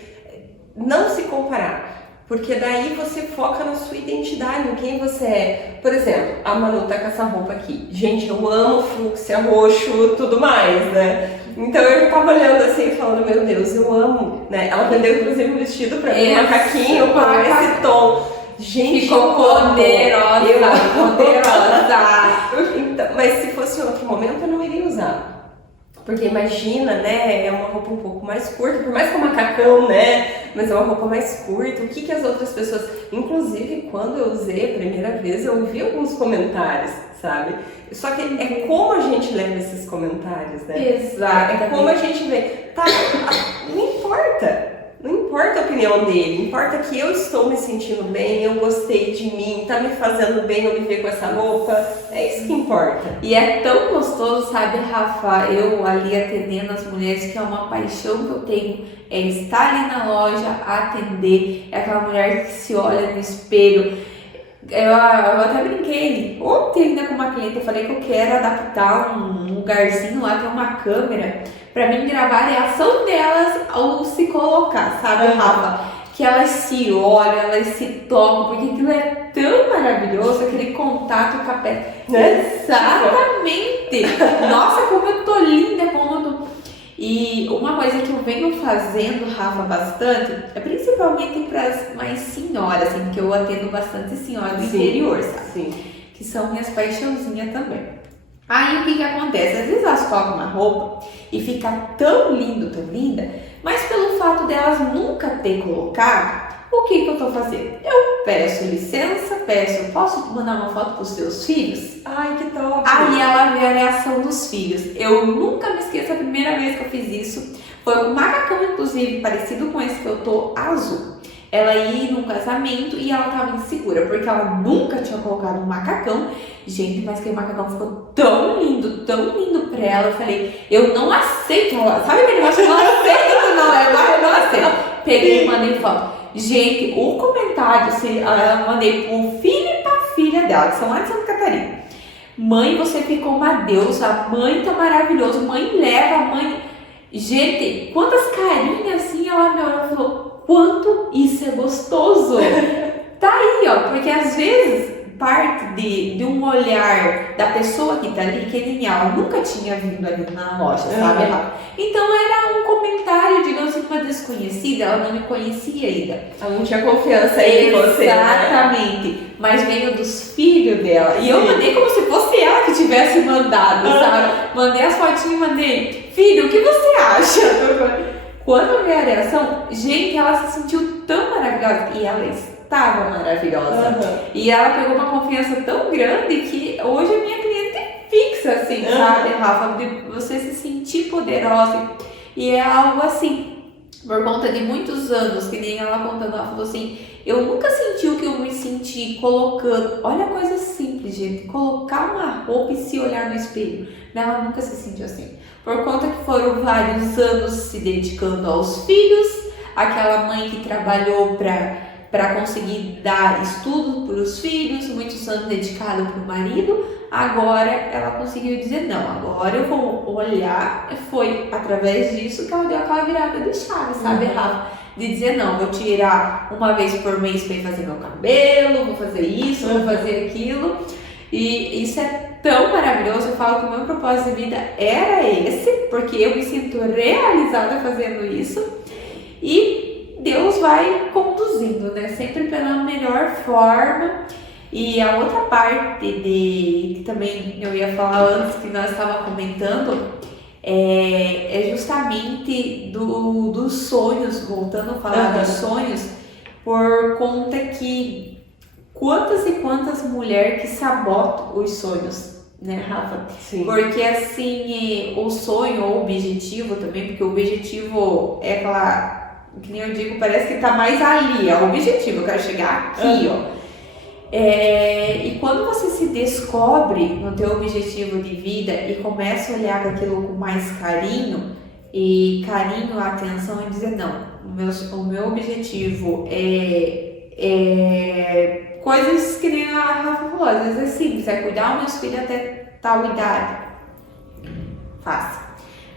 não se comparar. Porque daí você foca na sua identidade, em quem você é. Por exemplo, a Manu tá com essa roupa aqui. Gente, eu amo fúcsia, roxo, tudo mais, né? Então eu tava olhando assim, falando, meu Deus, eu amo, né? Ela vendeu inclusive um vestido pra mim, um macaquinho com esse tom. Gente, ficou poderosa. Então, mas se fosse em outro momento, eu não iria usar. Porque imagina, né, é uma roupa um pouco mais curta, por mais que é um macacão, né, mas é uma roupa mais curta, o que as outras pessoas... Inclusive, quando eu usei a primeira vez, eu ouvi alguns comentários, sabe? Só que é como a gente leva esses comentários, né? Exato. É como a gente vê. Tá, não importa a opinião dele, importa que eu estou me sentindo bem, eu gostei de mim, tá me fazendo bem eu me ver com essa roupa, é isso que importa. E é tão gostoso, sabe, Rafa, eu ali atendendo as mulheres, que é uma paixão que eu tenho, é estar ali na loja, atender, é aquela mulher que se olha no espelho. Eu até brinquei ontem ainda com uma cliente, eu falei que eu quero adaptar um lugarzinho lá, tem uma câmera, pra mim gravar a reação delas ao se colocar, sabe, Rafa? Que elas se olham, elas se tocam, porque aquilo é tão maravilhoso, aquele contato com a pele. Né? Exatamente! Nossa, como eu tô linda, como eu tô... E uma coisa que eu venho fazendo, Rafa, bastante, é principalmente para as mais senhoras, assim, porque eu atendo bastante senhoras do interior, sabe? Sim. Que são minhas paixãozinhas também. Aí o que acontece? Às vezes elas colocam uma roupa e fica tão lindo, tão linda, mas pelo fato delas nunca ter colocado, o que eu tô fazendo? Eu peço licença, posso mandar uma foto pros seus filhos? Ai, que top! Aí ela vê a reação dos filhos. Eu nunca me esqueço, a primeira vez que eu fiz isso foi com um macacão, inclusive, parecido com esse que eu tô, azul. Ela ia num casamento e ela tava insegura, porque ela nunca tinha colocado um macacão. Gente, mas que o macacão ficou tão lindo pra ela. Eu falei, eu não aceito. Sabe aquele negócio? Eu não aceito, não é, eu não aceito. Peguei e mandei foto. Gente, o comentário, assim, eu mandei pro filho e pra filha dela, que são lá de Santa Catarina. Mãe, você ficou uma deusa. Mãe, tá maravilhoso. Mãe, leva, mãe. Gente, quantas carinhas assim ela me olhou e falou, quanto isso é gostoso. Tá aí, ó, porque às vezes parte de um olhar da pessoa que tá ali, que nem ela nunca tinha vindo ali na loja, sabe? Então era um comentário, digamos assim, uma desconhecida, ela não me conhecia ainda. Ela não tinha confiança aí em você. Exatamente. Mas veio dos filhos dela. E eu mandei como se fosse ela que tivesse mandado, sabe? Mandei as fotinhas e mandei, filho, o que você acha? Quando eu vi a reação, gente, ela se sentiu tão maravilhosa. E ela estava maravilhosa. E ela pegou uma confiança tão grande que hoje é minha cliente fixa, assim, sabe, Rafa? De você se sentir poderosa. E é algo assim, por conta de muitos anos, que nem ela contando, ela falou assim, eu nunca senti o que eu me senti colocando. Olha a coisa simples, gente. Colocar uma roupa e se olhar no espelho. Ela nunca se sentiu assim. Por conta que foram vários anos se dedicando aos filhos, aquela mãe que trabalhou para conseguir dar estudo para os filhos, muitos anos dedicado para o marido, agora ela conseguiu dizer não, agora eu vou olhar, foi através disso que ela deu aquela virada de chave, sabe, Rafa? De dizer não, vou tirar uma vez por mês para ir fazer meu cabelo, vou fazer isso, vou fazer aquilo, e isso é tão maravilhoso. Eu falo que o meu propósito de vida era esse, porque eu me sinto realizada fazendo isso, e Deus vai conduzindo, né? Sempre pela melhor forma. E a outra parte que também eu ia falar antes, que nós estávamos comentando, é justamente dos sonhos, voltando a falar dos sonhos, por conta que quantas e quantas mulheres que sabotam os sonhos, né, Rafa? Sim. Porque assim, o sonho ou o objetivo também, porque o objetivo é aquela, que nem eu digo, parece que tá mais ali, é o objetivo, eu quero chegar aqui, ó. E quando você se descobre no teu objetivo de vida e começa a olhar para aquilo com mais carinho, e carinho, atenção e dizer não, o meu objetivo é coisas que nem a Rafa falou, às vezes é simples, é cuidar dos meus filhos até tal idade. Faça.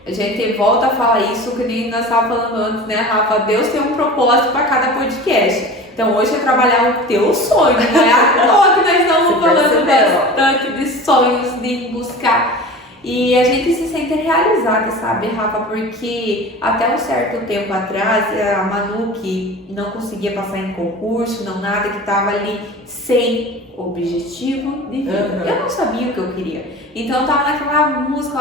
A gente volta a falar isso que nem nós estávamos falando antes, né, Rafa? Deus tem um propósito para cada podcast. Então hoje é trabalhar o teu sonho, não é à toa que nós estamos falando bastante de sonhos, de buscar. E a gente se sente realizada, sabe, Rafa? Porque até um certo tempo atrás, a Manu, que não conseguia passar em concurso, não nada, que estava ali sem objetivo de vida. Eu não sabia o que eu queria. Então eu tava naquela música,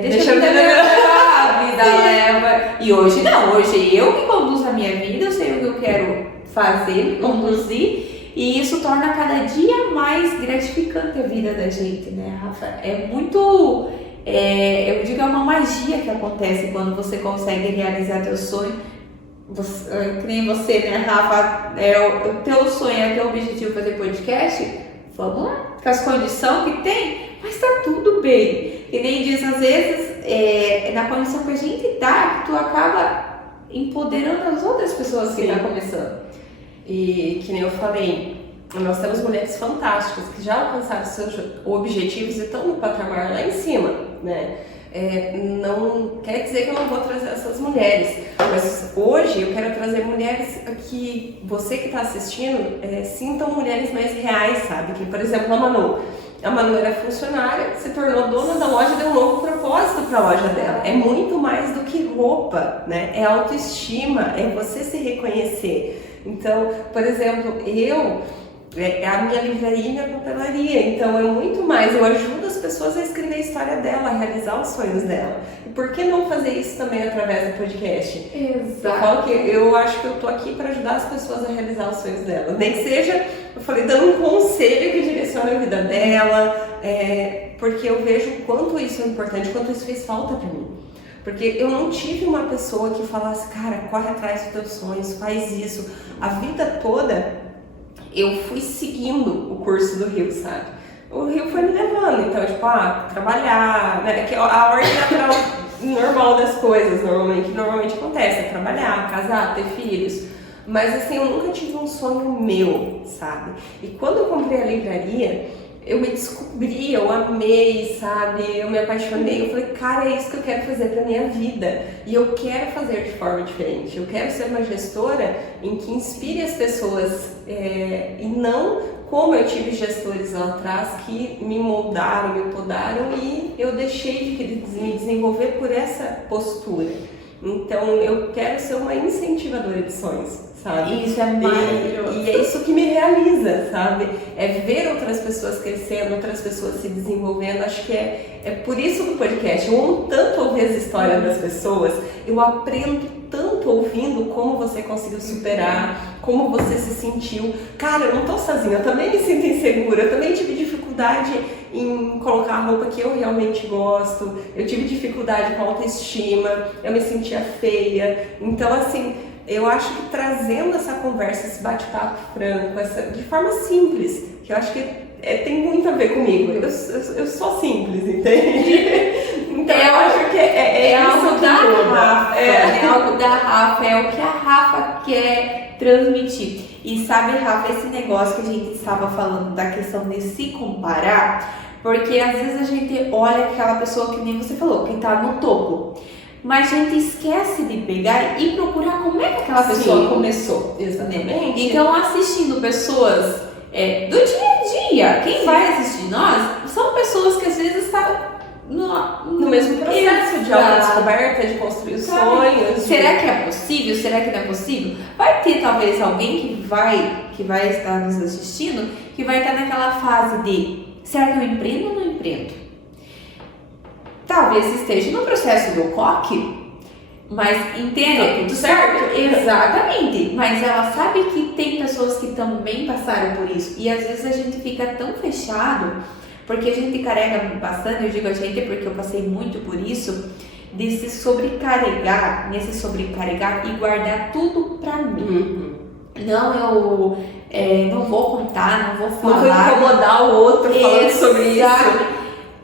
deixa a vida levar, a vida leva. E hoje não, hoje eu que conduzo a minha vida, eu sei o que eu quero fazer, me conduzir, e isso torna cada dia mais gratificante a vida da gente, né, Rafa? É muito, eu digo, é uma magia que acontece quando você consegue realizar teu sonho. Que nem você, né, Rafa? O teu sonho, é teu objetivo fazer podcast? Vamos lá, com as condições que tem, mas tá tudo bem. Que nem diz, às vezes, na condição que a gente tá, que tu acaba empoderando as outras pessoas que estão começando. E que nem eu falei, nós temos mulheres fantásticas que já alcançaram seus objetivos e estão no patamar lá em cima, né? Não quer dizer que eu não vou trazer essas mulheres, mas hoje eu quero trazer mulheres que você que está assistindo sintam mulheres mais reais, sabe? Que, por exemplo, a Manu, A Manu era funcionária, se tornou dona da loja, deu um novo propósito para a loja dela. É muito mais do que roupa, né? É autoestima, é você se reconhecer. Então, por exemplo, a minha livraria e minha papelaria, então é muito mais, eu ajudo as pessoas a escrever a história dela, a realizar os sonhos dela. E por que não fazer isso também através do podcast? Exato. Eu falo que eu acho que eu tô aqui para ajudar as pessoas a realizar os sonhos dela. Nem que seja, eu falei, dando um conselho que direciona a vida dela, porque eu vejo o quanto isso é importante, o quanto isso fez falta para mim. Porque eu não tive uma pessoa que falasse, cara, corre atrás dos teus sonhos, faz isso. A vida toda eu fui seguindo o curso do Rio, sabe? O Rio foi me levando, então, tipo, trabalhar, né? Que a ordem natural normal das coisas, normalmente acontece, é trabalhar, casar, ter filhos. Mas, assim, eu nunca tive um sonho meu, sabe? E quando eu comprei a livraria, eu me descobri, eu amei, sabe? Eu me apaixonei, eu falei, cara, é isso que eu quero fazer pra minha vida. E eu quero fazer de forma diferente. Eu quero ser uma gestora em que inspire as pessoas e não como eu tive gestores lá atrás que me moldaram, me podaram e eu deixei de me desenvolver por essa postura. Então, eu quero ser uma incentivadora de sonhos, sabe? Isso é maravilhoso. E é isso que me realiza, sabe? É ver outras pessoas crescendo, outras pessoas se desenvolvendo. Acho que é por isso que o podcast, eu amo tanto ouvir as histórias das pessoas, eu aprendo tanto ouvindo como você conseguiu superar, como você se sentiu. Cara, eu não tô sozinha, eu também me sinto insegura, eu também tive dificuldade em colocar a roupa que eu realmente gosto, eu tive dificuldade com a autoestima, eu me sentia feia. Então, assim, eu acho que trazendo essa conversa, esse bate-papo franco, de forma simples, que eu acho que tem muito a ver comigo. Eu sou simples, entende? Então eu acho que é algo da Rafa, é algo da Rafa, é o que a Rafa quer transmitir. E sabe, Rafa, esse negócio que a gente estava falando da questão de se comparar, porque às vezes a gente olha aquela pessoa que nem você falou, que está no topo, mas a gente esquece de pegar e procurar como é que aquela pessoa começou. Exatamente. Né? Então, assistindo pessoas do dia a dia, quem vai assistir nós, são pessoas que às vezes estão no mesmo processo de autodescoberta, de construir sonhos. Será que é possível? Será que não é possível? Vai ter talvez alguém que vai estar nos assistindo, que vai estar naquela fase de será que eu empreendo ou não empreendo? Talvez esteja no processo do coque, mas entenda, tá tudo certo? Exatamente, mas ela sabe que tem pessoas que também passaram por isso, e às vezes a gente fica tão fechado, porque a gente carrega bastante, eu digo a gente porque eu passei muito por isso, de se sobrecarregar e guardar tudo pra mim. Não, eu não vou contar, não vou falar. Não vou incomodar o outro falando sobre isso.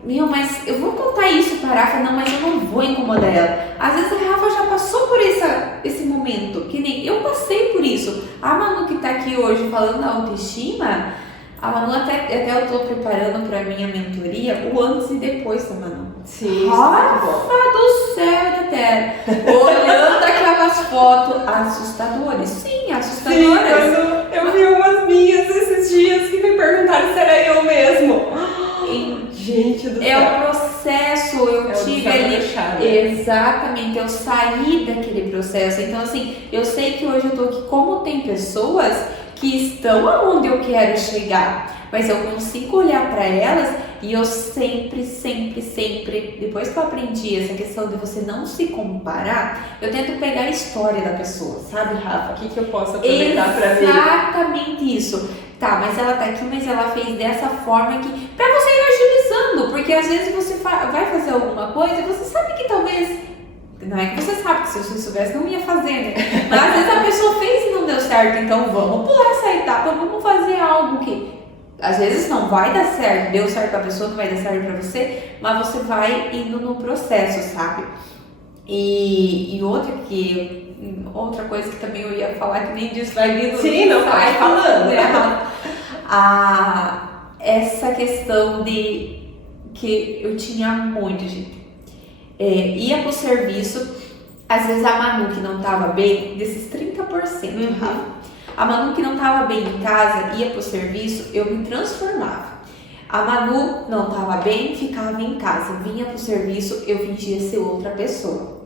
Meu, mas eu vou contar isso para a Rafa, não, mas eu não vou incomodar ela. Às vezes a Rafa já passou por esse momento, que nem eu passei por isso. A Manu que tá aqui hoje falando da autoestima, a Manu até eu tô preparando para minha mentoria o antes e depois da Manu. Sim, Rafa do céu e da terra. Olhando aquelas fotos assustadoras. Sim, assustadoras. Sim, eu vi umas minhas esses dias que me perguntaram se era eu mesmo. Gente do céu. É o processo, eu tive ali. Exatamente, eu saí daquele processo. Então, assim, eu sei que hoje eu tô aqui, como tem pessoas que estão aonde eu quero chegar, mas eu consigo olhar para elas e eu sempre, depois que eu aprendi essa questão de você não se comparar, eu tento pegar a história da pessoa, sabe, Rafa? O que eu posso aproveitar para mim? Exatamente isso. Tá, mas ela tá aqui, mas ela fez dessa forma que pra você ir agilizando, porque às vezes você vai fazer alguma coisa e você sabe que talvez, não é que você sabe que se você soubesse não ia fazer, né? Mas às vezes a pessoa fez e não deu certo, então vamos pular essa etapa, vamos fazer algo que às vezes não vai dar certo, deu certo pra pessoa, não vai dar certo pra você, mas você vai indo no processo, sabe? E outra coisa que também eu ia falar, que nem disso vai vindo. Sim, não vai falando, né? Essa questão de que eu tinha muito, gente. Ia pro serviço, às vezes a Manu que não tava bem, desses 30%, a Manu que não tava bem em casa, ia pro serviço, eu me transformava. A Manu não estava bem, ficava em casa, vinha pro serviço, eu fingia ser outra pessoa.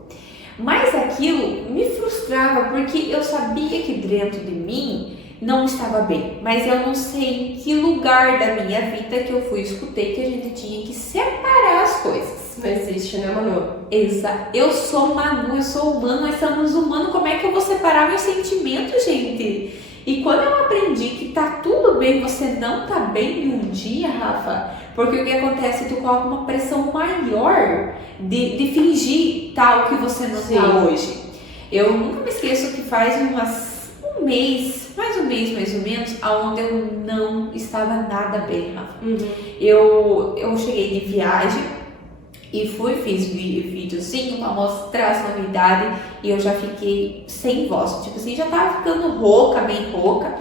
Mas aquilo me frustrava porque eu sabia que dentro de mim não estava bem, mas eu não sei em que lugar da minha vida que eu escutei que a gente tinha que separar as coisas. Não existe, né, Manu? Exato. Eu sou Manu, eu sou humano, nós somos humanos, como é que eu vou separar meus sentimentos, gente? E quando eu aprendi que tá tudo bem, você não tá bem em um dia, Rafa, porque o que acontece, tu coloca uma pressão maior de fingir tal que você não tá hoje. Eu nunca me esqueço que faz um mês, mais ou menos, onde eu não estava nada bem, Rafa. Eu cheguei de viagem e fiz videozinho pra mostrar as novidades e eu já fiquei sem voz, tipo assim, já tava ficando rouca, bem rouca.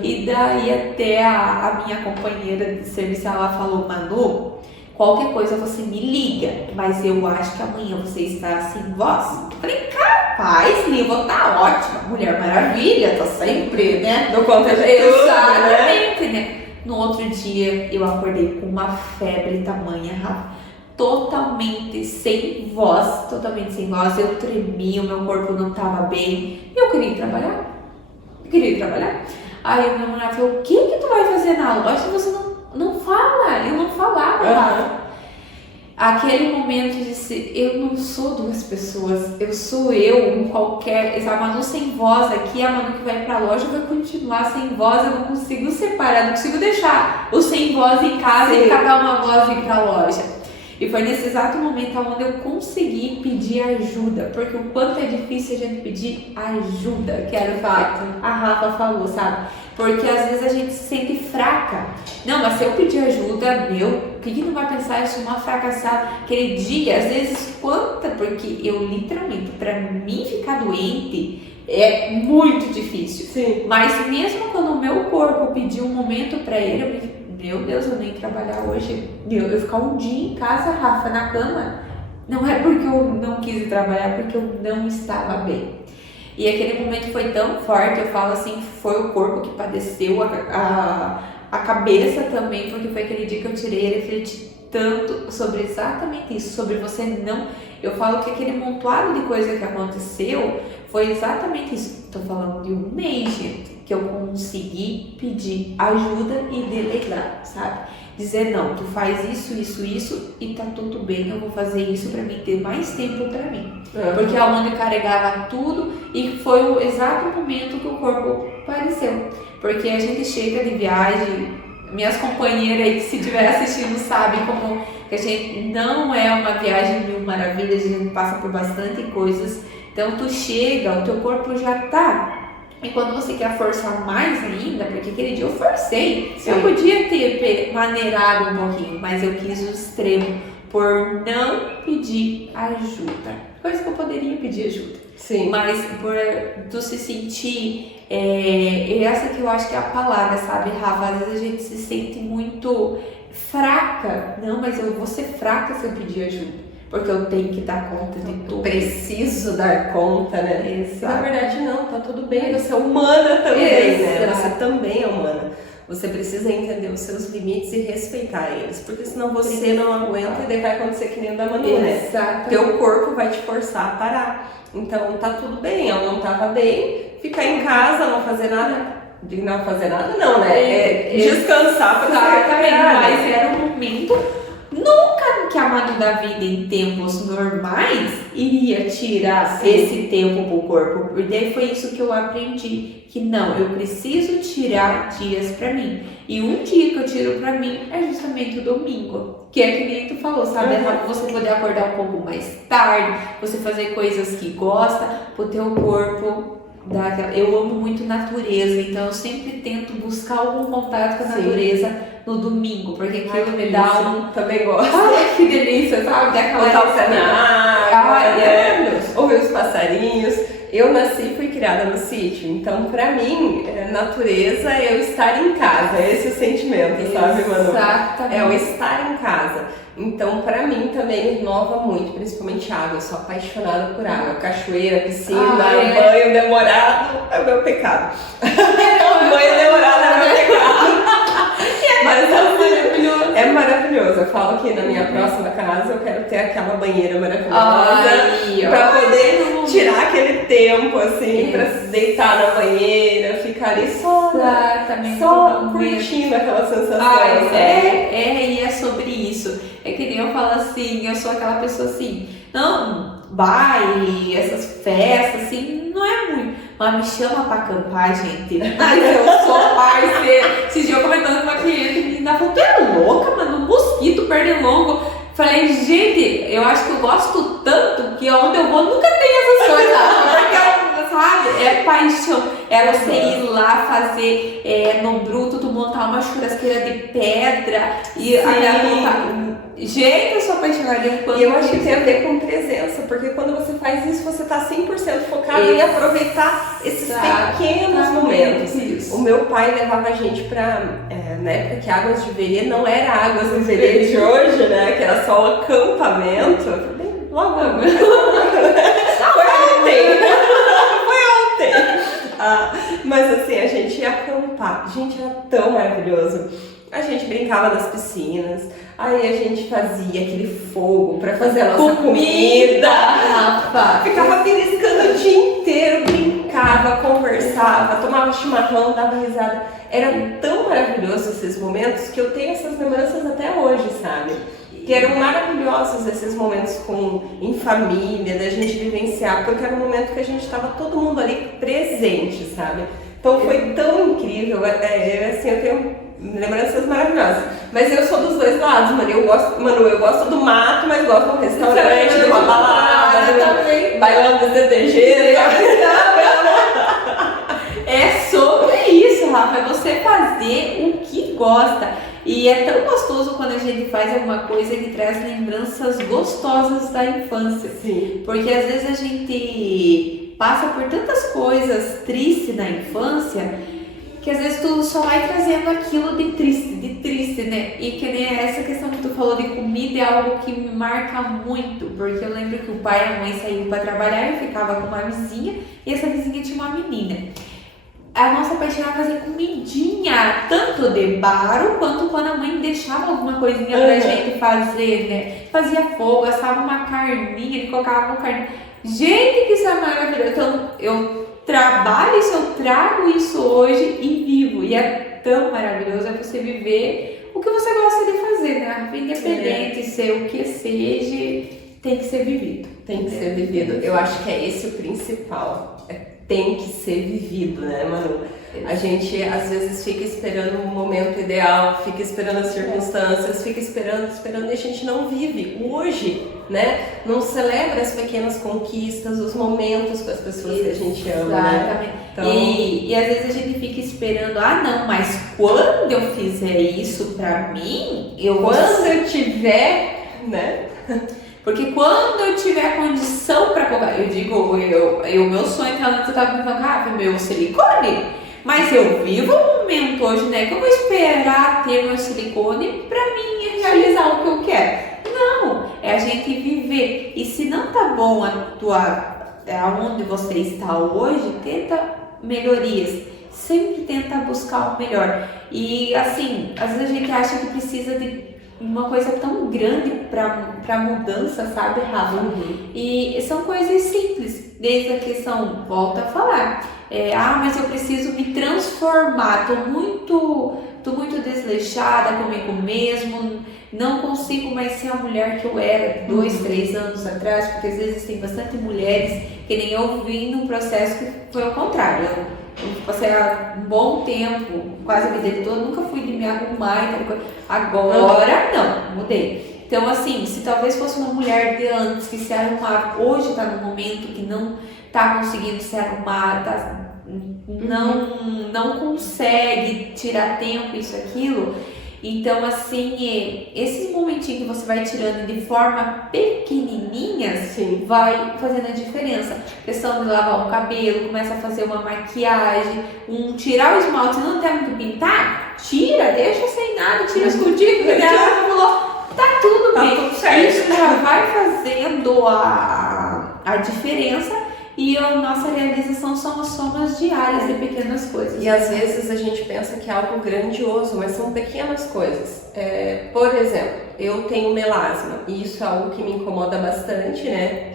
E daí até a minha companheira de serviço, ela falou, Manu, qualquer coisa você me liga, mas eu acho que amanhã você está sem voz. Eu falei, capaz, vou tá ótima, Mulher Maravilha, tá sempre, né? Do conta de tudo, exatamente, né? No outro dia eu acordei com uma febre tamanha, Rafa, totalmente sem voz, eu tremia, o meu corpo não estava bem, e eu queria ir trabalhar. Aí o meu namorado falou, o que tu vai fazer na loja se você não fala? Eu não falava. Aquele momento de ser, eu não sou duas pessoas, eu sou eu em qualquer, a Manu sem voz aqui, a Manu que vai pra loja vai continuar sem voz, eu não consigo separar, não consigo deixar o sem voz em casa e cada uma voz vir pra loja. E foi nesse exato momento onde eu consegui pedir ajuda, porque o quanto é difícil a gente pedir ajuda, que era o fato, a Rafa falou, sabe? Porque às vezes a gente se sente fraca. Não, mas se eu pedir ajuda, o que não vai pensar? Eu sou uma fracassada. Aquele dia, às vezes, porque eu literalmente, pra mim ficar doente, é muito difícil. Sim. Mas mesmo quando o meu corpo pediu um momento pra ele, meu Deus, eu nem trabalhar hoje. Eu ficar um dia em casa, Rafa, na cama, não é porque eu não quis trabalhar, porque eu não estava bem. E aquele momento foi tão forte, eu falo assim, foi o corpo que padeceu, a cabeça também, porque foi aquele dia que eu tirei e refleti tanto sobre exatamente isso, sobre você não... Eu falo que aquele montoado de coisa que aconteceu foi exatamente isso. Tô falando de um mês, gente, que eu consegui pedir ajuda e delegar, sabe? Dizer, não, tu faz isso e tá tudo bem, eu vou fazer isso pra mim ter mais tempo pra mim. Porque a Amanda carregava tudo e foi o exato momento que o corpo apareceu. Porque a gente chega de viagem, minhas companheiras aí que se estiver assistindo sabem como que a gente não é uma viagem mil maravilhas, a gente passa por bastante coisas. Então tu chega, o teu corpo já tá. E quando você quer forçar mais ainda, porque aquele dia eu forcei, eu podia ter maneirado um pouquinho, mas eu quis o extremo por não pedir ajuda. Coisa que eu poderia pedir ajuda. Sim. Mas por tu se sentir, essa que eu acho que é a palavra, sabe, Rafa? Às vezes a gente se sente muito fraca. Não, mas eu vou ser fraca se eu pedir ajuda. Porque eu tenho que dar conta de tudo. Preciso dar conta, né? Exato. Na verdade, não, tá tudo bem. Você é humana também, né? Você também é humana. Você precisa entender os seus limites e respeitar eles. Porque senão você não aguenta e daí vai acontecer que nem o da Manu, né? Exato. Teu corpo vai te forçar a parar. Então, tá tudo bem. Ela não tava bem. Ficar em casa, não fazer nada. De não fazer nada, não, né? Descansar pra exatamente. Mas era um momento... Nunca que a Manu da vida em tempos normais iria tirar esse tempo pro corpo. E daí foi isso que eu aprendi. Que não, eu preciso tirar dias pra mim. E um dia que eu tiro pra mim é justamente o domingo. Que é que nem tu falou, sabe? Você poder acordar um pouco mais tarde, você fazer coisas que gosta, pro teu corpo... Eu amo muito natureza, então eu sempre tento buscar algum contato com a natureza no domingo, porque aquilo me dá um... Também gosto. Ai, que delícia, sabe? Botar o pé na água, ouvir os passarinhos. Eu nasci e fui criada no sítio, então pra mim, natureza é eu estar em casa, esse é o sentimento, sabe, Manu? Exatamente. É o estar em casa. Então, pra mim também me renova muito, principalmente água. Eu sou apaixonada por água. Cachoeira, piscina, banho demorado é o meu pecado. Banho demorado é o meu pecado. Mas é casa, eu quero ter aquela banheira maravilhosa Ai, pra ó. poder tirar aquele tempo, assim, pra deitar na banheira, ficar ali só Exatamente. curtindo aquela sensação. Ai, né? e é sobre isso. É que nem eu falo assim, eu sou aquela pessoa assim, não, baile, essas festas, assim, não é muito. Mas me chama pra acampar, gente. Mas eu sou parceira. Esse dia eu comentando com uma cliente, a menina falou, tu é louca, mano, um mosquito pernilongo. Falei, gente, eu acho que eu gosto tanto que onde eu vou nunca tem essas coisas. Porque, sabe, é paixão. É você ir lá fazer no bruto, tu montar uma churrasqueira de pedra e a minha gente, eu sou apaixonada E eu acho que tem a ver com presença, porque quando você faz isso, você tá 100% focado em aproveitar esses pequenos momentos. Isso. O meu pai levava a gente pra, na época que Águas de Verê não era Águas de Verê de hoje, né, que era só o acampamento. Logo, foi ontem. Mas assim, a gente ia acampar. Gente, era tão maravilhoso. A gente brincava nas piscinas, aí a gente fazia aquele fogo pra fazer a nossa comida. Rafa. Ficava beliscando o dia inteiro, brincava, conversava, tomava chimarrão, dava risada. Era tão maravilhoso esses momentos que eu tenho essas lembranças até hoje, sabe? Que eram maravilhosos esses momentos em família, da gente vivenciar, porque era um momento que a gente estava todo mundo ali presente, sabe? Então foi tão incrível, assim, eu tenho lembranças maravilhosas. Mas eu sou dos dois lados, Manu. Eu gosto do mato, mas gosto de um restaurante, de uma balada, bailando dos DTG. É sobre isso, Rafa. É você fazer o que gosta. E é tão gostoso quando a gente faz alguma coisa que traz lembranças gostosas da infância. Sim. Porque às vezes a gente passa por tantas coisas tristes na infância que às vezes tu só vai trazendo aquilo de triste, né? E que nem essa questão que tu falou de comida é algo que me marca muito, porque eu lembro que o pai e a mãe saíam para trabalhar e eu ficava com uma vizinha, e essa vizinha tinha uma menina. A nossa paixão era fazer comidinha, tanto de baro quanto quando a mãe deixava alguma coisinha pra gente fazer, né? Fazia fogo, assava uma carninha, colocava uma carninha. Gente, que isso é maravilhoso! Então, eu trabalho isso, eu trago isso hoje e vivo. E é tão maravilhoso, é você viver o que você gosta de fazer, né? Independente ser o que seja, tem que ser vivido. Tem que ser vivido. Eu acho que é esse o principal. Tem que ser vivido, né, Manu? A gente às vezes fica esperando um momento ideal, fica esperando as circunstâncias, fica esperando e a gente não vive hoje, né? Não celebra as pequenas conquistas, os momentos com as pessoas que a gente ama, Exatamente. né? Então... E às vezes a gente fica esperando, não, mas quando eu fizer isso pra mim, quando eu tiver, né? Porque quando eu tiver condição para colocar, eu digo, o meu sonho é que eu tava pensando, meu silicone, mas eu vivo um momento hoje, né, que eu vou esperar ter meu silicone para mim realizar o que eu quero. Não, é a gente viver. E se não tá bom aonde você está hoje, tenta melhorias. Sempre tenta buscar o melhor. E assim, às vezes a gente acha que precisa de uma coisa tão grande para mudança, sabe, Rafa? E são coisas simples, desde a questão, volta a falar, mas eu preciso me transformar, tô muito desleixada comigo mesmo, não consigo mais ser a mulher que eu era 2, 3 anos atrás, porque às vezes tem bastante mulheres que nem eu vim num processo que foi ao contrário. Eu passei um bom tempo, quase a vida toda, nunca fui de me arrumar, agora não, mudei. Então assim, se talvez fosse uma mulher de antes que se arrumava, hoje tá num momento que não tá conseguindo se arrumar, não consegue tirar tempo, isso, aquilo. Então assim, esses momentinhos que você vai tirando de forma pequenininha, vai fazendo a diferença. Questão de lavar o cabelo, começa a fazer uma maquiagem, tirar o esmalte, não tem que pintar, tira, deixa sem nada, tira as cutículas, tá tudo bem. Tudo certo. Isso já vai fazendo a diferença e a nossa realização são as somas diárias de pequenas coisas. E às vezes a gente pensa que é algo grandioso, mas são pequenas coisas. Por exemplo, eu tenho melasma e isso é algo que me incomoda bastante, né?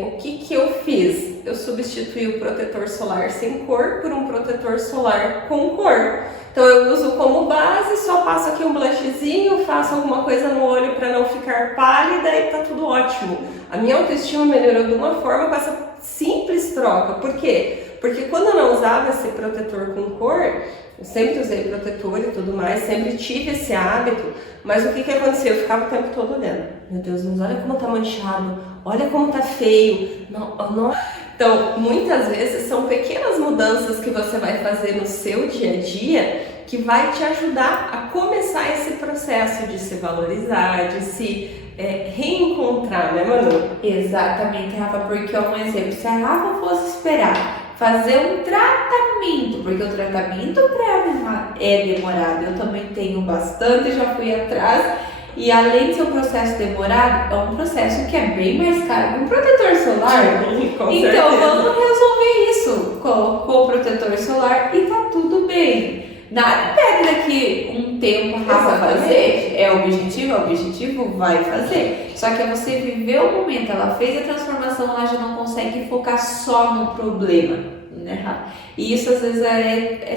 O que eu fiz? Eu substituí o protetor solar sem cor por um protetor solar com cor. Então eu uso como base, só passo aqui um blushzinho, faço alguma coisa no olho para não ficar pálida e tá tudo ótimo. A minha autoestima melhorou de uma forma com essa simples troca. Por quê? Porque quando eu não usava esse protetor com cor, eu sempre usei protetor e tudo mais, sempre tive esse hábito, mas o que acontecia? Eu ficava o tempo todo olhando. Meu Deus, mas olha como tá manchado, olha como tá feio. Não. Então, muitas vezes são pequenas mudanças que você vai fazer no seu dia a dia que vai te ajudar a começar esse processo de se valorizar, de se reencontrar, né, Manu? Exatamente, Rafa, porque é um exemplo. Se a Rafa fosse esperar fazer um tratamento, porque o tratamento é demorado, eu também tenho bastante, já fui atrás, e além de ser um processo demorado, é um processo que é bem mais caro que um protetor solar. Então vamos resolver isso. Colocou o protetor solar e tá tudo bem. Nada impede daqui um tempo a Rafa fazer. É o objetivo, vai fazer. Só que é você viver o momento, ela fez a transformação, ela já não consegue focar só no problema, né, Rafa? E isso às vezes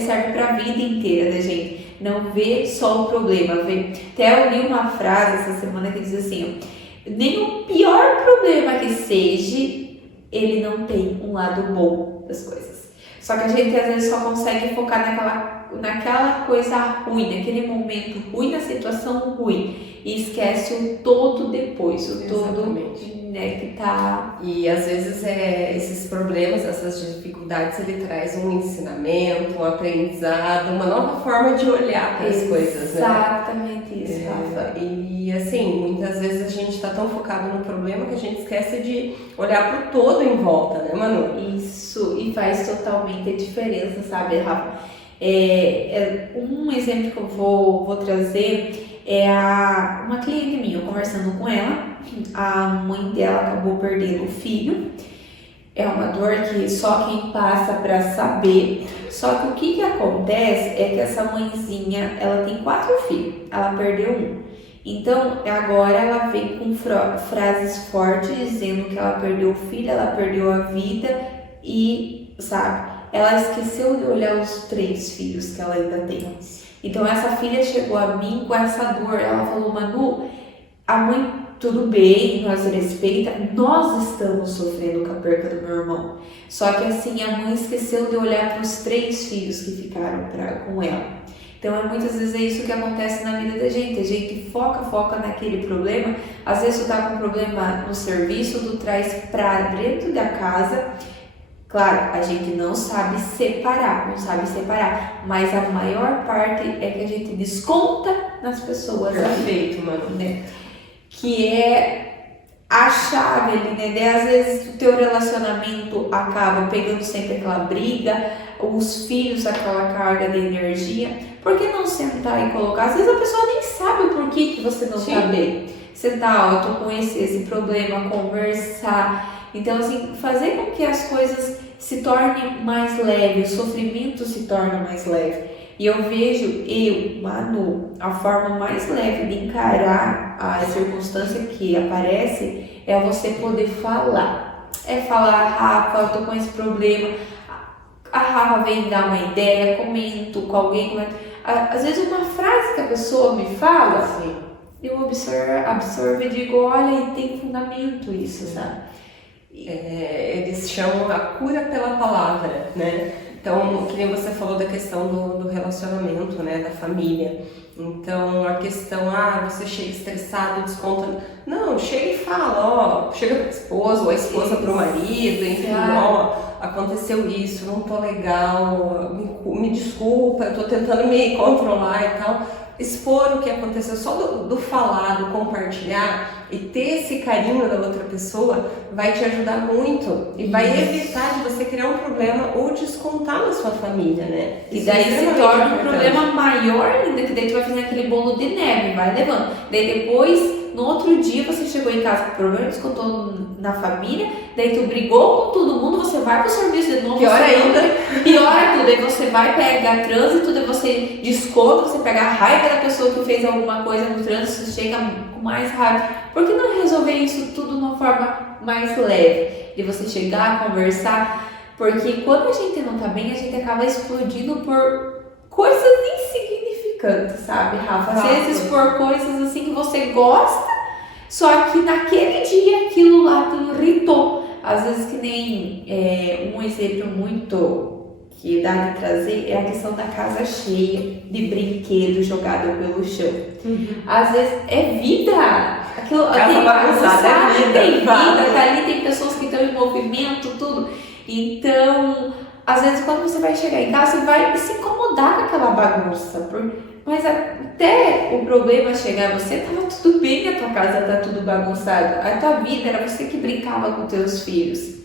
serve pra vida inteira, né, gente? Não vê só o problema, vê. Até eu li uma frase essa semana que diz assim, ó, nem o pior problema que seja, ele não tem um lado bom das coisas. Só que a gente às vezes só consegue focar naquela coisa ruim, naquele momento ruim, na situação ruim, e esquece o todo depois, o todo, né, que tá... E às vezes esses problemas, essas dificuldades, ele traz um ensinamento, um aprendizado, uma nova forma de olhar para as coisas, né? Exatamente isso, Rafa. E assim, muitas vezes a gente está tão focado no problema que a gente esquece de olhar para o todo em volta, né, Manu? Isso, e faz totalmente a diferença, sabe, Rafa? Um exemplo que eu vou trazer é uma cliente minha, conversando com ela, a mãe dela acabou perdendo o filho. É uma dor que só quem passa para saber. Só que o que acontece é que essa mãezinha, ela tem 4 filhos, ela perdeu um. Então agora ela vem com frases fortes dizendo que ela perdeu o filho, ela perdeu a vida e, sabe, ela esqueceu de olhar os 3 filhos que ela ainda tem. Então essa filha chegou a mim com essa dor, ela falou, Manu, a mãe, tudo bem, nós respeita, nós estamos sofrendo com a perca do meu irmão. Só que assim, a mãe esqueceu de olhar para os 3 filhos que ficaram com ela. Então, muitas vezes é isso que acontece na vida da gente. A gente foca naquele problema. Às vezes tu tá com um problema no serviço, tu traz para dentro da casa. Claro, a gente não sabe separar, mas a maior parte é que a gente desconta nas pessoas. Perfeito, mano. Né? Que é a chave ali, né? Daí, às vezes o teu relacionamento acaba pegando sempre aquela briga, os filhos aquela carga de energia. Por que não sentar e colocar? Às vezes a pessoa nem sabe o porquê que você não tá bem. Sentar, eu tô com esse problema, conversar. Então, assim, fazer com que as coisas se tornem mais leves, o sofrimento se torna mais leve. E eu vejo, Manu, a forma mais leve de encarar a circunstância que aparece é você poder falar. É falar, Rafa, eu tô com esse problema. A Rafa vem dar uma ideia, comento com alguém. Às vezes uma frase que a pessoa me fala, assim, eu absorvo e digo, olha, e tem fundamento isso, sabe? Eles chamam a cura pela palavra, né? Então, que nem você falou da questão do relacionamento, né, da família. Então, a questão, você chega estressado, desconta. Não, chega e fala, chega para o esposo ou a esposa para o marido, enfim, aconteceu isso, não tô legal, me desculpa, eu tô tentando me controlar e tal. Expor o que aconteceu, só do falar, do compartilhar e ter esse carinho da outra pessoa vai te ajudar muito e vai evitar de você criar um problema ou descontar na sua família, né? E daí se torna um problema maior ainda, que daí tu vai fazer aquele bolo de neve, vai levando. Daí depois no outro dia você chegou em casa com problemas, contou na família, daí tu brigou com todo mundo, você vai pro serviço de novo. Pior ainda. Piora tudo, aí você vai pegar trânsito, daí você desconta, você pega a raiva da pessoa que fez alguma coisa no trânsito, você chega com mais raiva. Por que não resolver isso tudo de uma forma mais leve? De você chegar, conversar, porque quando a gente não tá bem, a gente acaba explodindo por coisas insignificantes, sabe, Rafa? Às vezes por coisas assim que você gosta, só que naquele dia aquilo lá te irritou. Às vezes que nem um exemplo muito que dá de trazer é a questão da casa cheia de brinquedos jogados pelo chão. Às vezes é vida. Aquilo Casa bagunçada é vida. Tem vida, tá ali tem pessoas que estão em movimento, tudo. Então, às vezes quando você vai chegar em casa, você vai se incomodar com aquela bagunça. Mas até o problema chegar a você, tava tudo bem, a tua casa tá tudo bagunçado. A tua vida era você que brincava com teus filhos.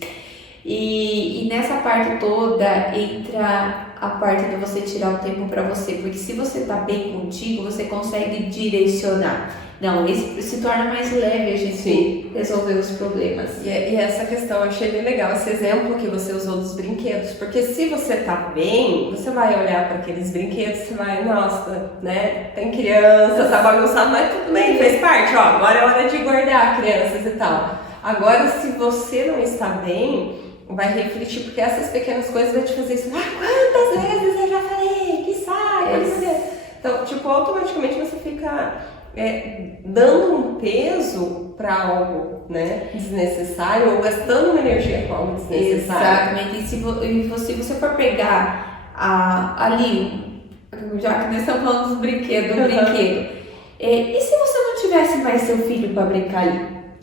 E nessa parte toda entra a parte de você tirar o tempo para você, porque se você tá bem contigo, você consegue direcionar. Não, isso se torna mais leve a gente resolver os problemas. E essa questão, eu achei bem legal, esse exemplo que você usou dos brinquedos, porque se você tá bem, você vai olhar para aqueles brinquedos, você vai, nossa, né, tem criança, tá bagunçado, mas tudo bem, fez parte, ó, agora é hora de guardar crianças e tal. Agora, se você não está bem, vai refletir, porque essas pequenas coisas vão te fazer isso, quantas vezes eu já falei, que sai, então, tipo, automaticamente você fica dando um peso para algo, né, desnecessário, ou gastando uma energia com algo desnecessário. Exatamente, e se você for pegar ali, já que nós estamos falando dos brinquedos, e se você não tivesse mais seu filho para brincar ali?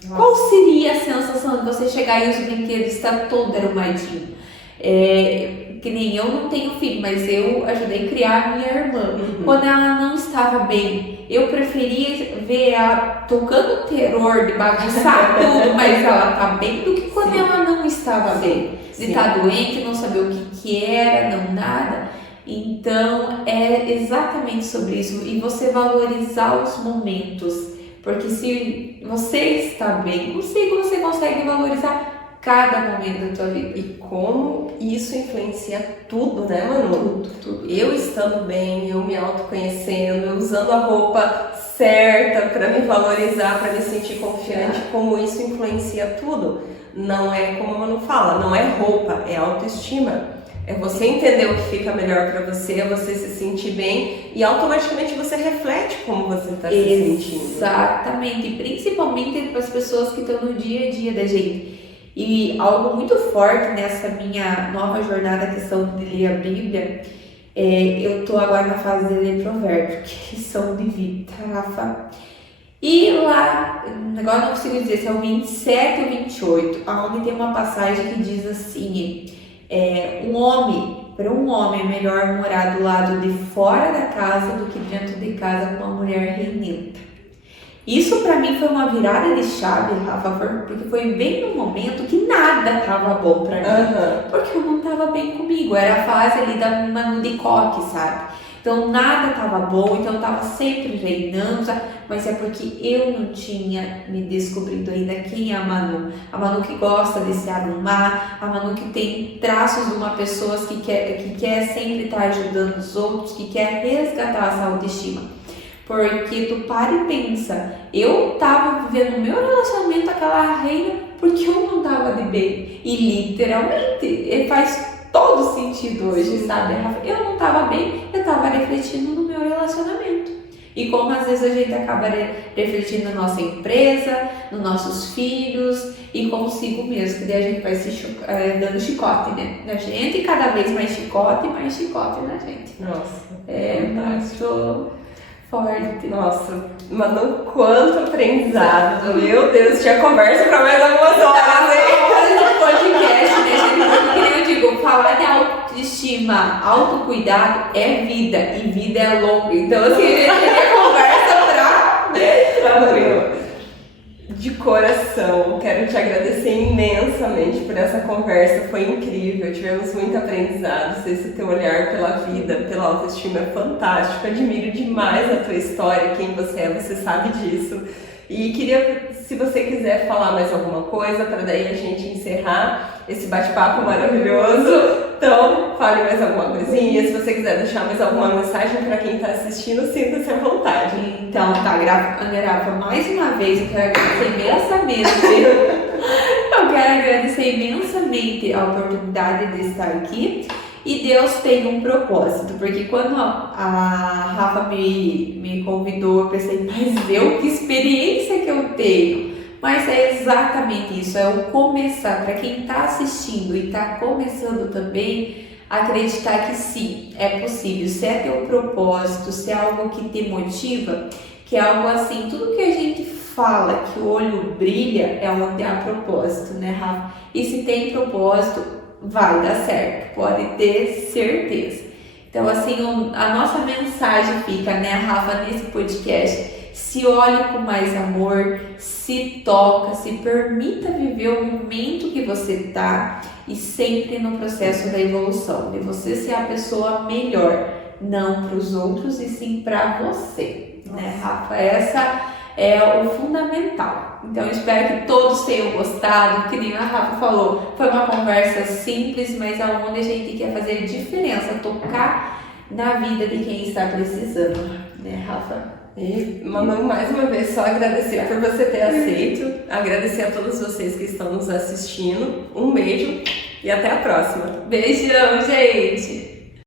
Nossa. Qual seria a sensação de você chegar e os brinquedos estar todo arrumadinho? Que nem eu não tenho filho, mas eu ajudei a criar minha irmã. Quando ela não estava bem, eu preferia ver ela tocando terror de bagunçar tudo, mas ela tá bem, do que quando ela não estava bem. De estar doente, não saber o que era, não nada. Então é exatamente sobre isso. E você valorizar os momentos. Porque se você está bem consigo, você consegue valorizar cada momento da tua vida. E como isso influencia tudo, né, Manu? Tudo. Eu estando bem, eu me autoconhecendo, eu usando a roupa certa para me valorizar, para me sentir confiante, como isso influencia tudo. Não é como a Manu fala, não é roupa, é autoestima. É você entender o que fica melhor para você, é você se sentir bem e automaticamente você reflete como você está se sentindo. Exatamente, principalmente para as pessoas que estão no dia a dia da gente. E algo muito forte nessa minha nova jornada, a questão de ler a Bíblia, eu estou agora na fase de ler Provérbios, que são de vida, Rafa. E lá, agora não consigo dizer se é o 27 ou 28, onde tem uma passagem que diz assim: para um homem é melhor morar do lado de fora da casa do que dentro de casa com uma mulher reinenta. Isso para mim foi uma virada de chave, Rafa, porque foi bem no momento que nada estava bom para mim, porque eu não estava bem comigo, era a fase ali da Manu de coque, sabe? Então nada estava bom, então eu estava sempre reinando, mas é porque eu não tinha me descobrido ainda quem é a Manu que gosta de se arrumar, a Manu que tem traços de uma pessoa que quer sempre estar ajudando os outros, que quer resgatar essa autoestima. Porque tu para e pensa, eu tava vivendo o meu relacionamento com aquela reina porque eu não tava de bem. E literalmente, faz todo sentido hoje, sabe, Rafa? Eu não tava bem, eu tava refletindo no meu relacionamento. E como às vezes a gente acaba refletindo na nossa empresa, nos nossos filhos e consigo mesmo, que daí a gente vai se dando chicote, né? Na gente, cada vez mais chicote na gente. Nossa, muito forte. Nossa, Manu, quanto aprendizado. Meu Deus, tinha conversa pra mais algumas horas, hein? No podcast, né, gente? Porque eu digo, falar de autoestima, autocuidado é vida, e vida é longa. Então, assim, a gente tem conversa tranquilo. De coração, quero te agradecer imensamente por essa conversa, foi incrível, tivemos muito aprendizado, esse teu olhar pela vida, pela autoestima é fantástico, admiro demais a tua história, quem você é, você sabe disso. E queria, se você quiser falar mais alguma coisa, para daí a gente encerrar esse bate-papo maravilhoso. Então, fale mais alguma coisinha. Se você quiser deixar mais alguma mensagem para quem está assistindo, sinta-se à vontade. Então, tá, Rafa, mais uma vez eu quero agradecer imensamente. Eu quero agradecer imensamente a oportunidade de estar aqui. E Deus tem um propósito, porque quando a Rafa me convidou, eu pensei, mas que experiência que eu tenho. Mas é exatamente isso, é o começar, para quem está assistindo e está começando também, acreditar que sim, é possível, se é teu propósito, se é algo que te motiva, que é algo assim, tudo que a gente fala, que o olho brilha, é onde há propósito, né, Rafa? E se tem propósito, vai dar certo, pode ter certeza. Então, assim, a nossa mensagem fica, né, Rafa, nesse podcast, se olhe com mais amor, se toca, se permita viver o momento que você está e sempre no processo da evolução, de você ser a pessoa melhor, não para os outros e sim para você, né, Rafa? Essa é o fundamental. Então, espero que todos tenham gostado. Que nem a Rafa falou, foi uma conversa simples, mas aonde a gente quer fazer diferença, tocar na vida de quem está precisando, né, Rafa? E, mamãe, mais uma vez, só agradecer por você ter aceito, agradecer a todos vocês que estão nos assistindo. Um beijo e até a próxima. Beijão, gente!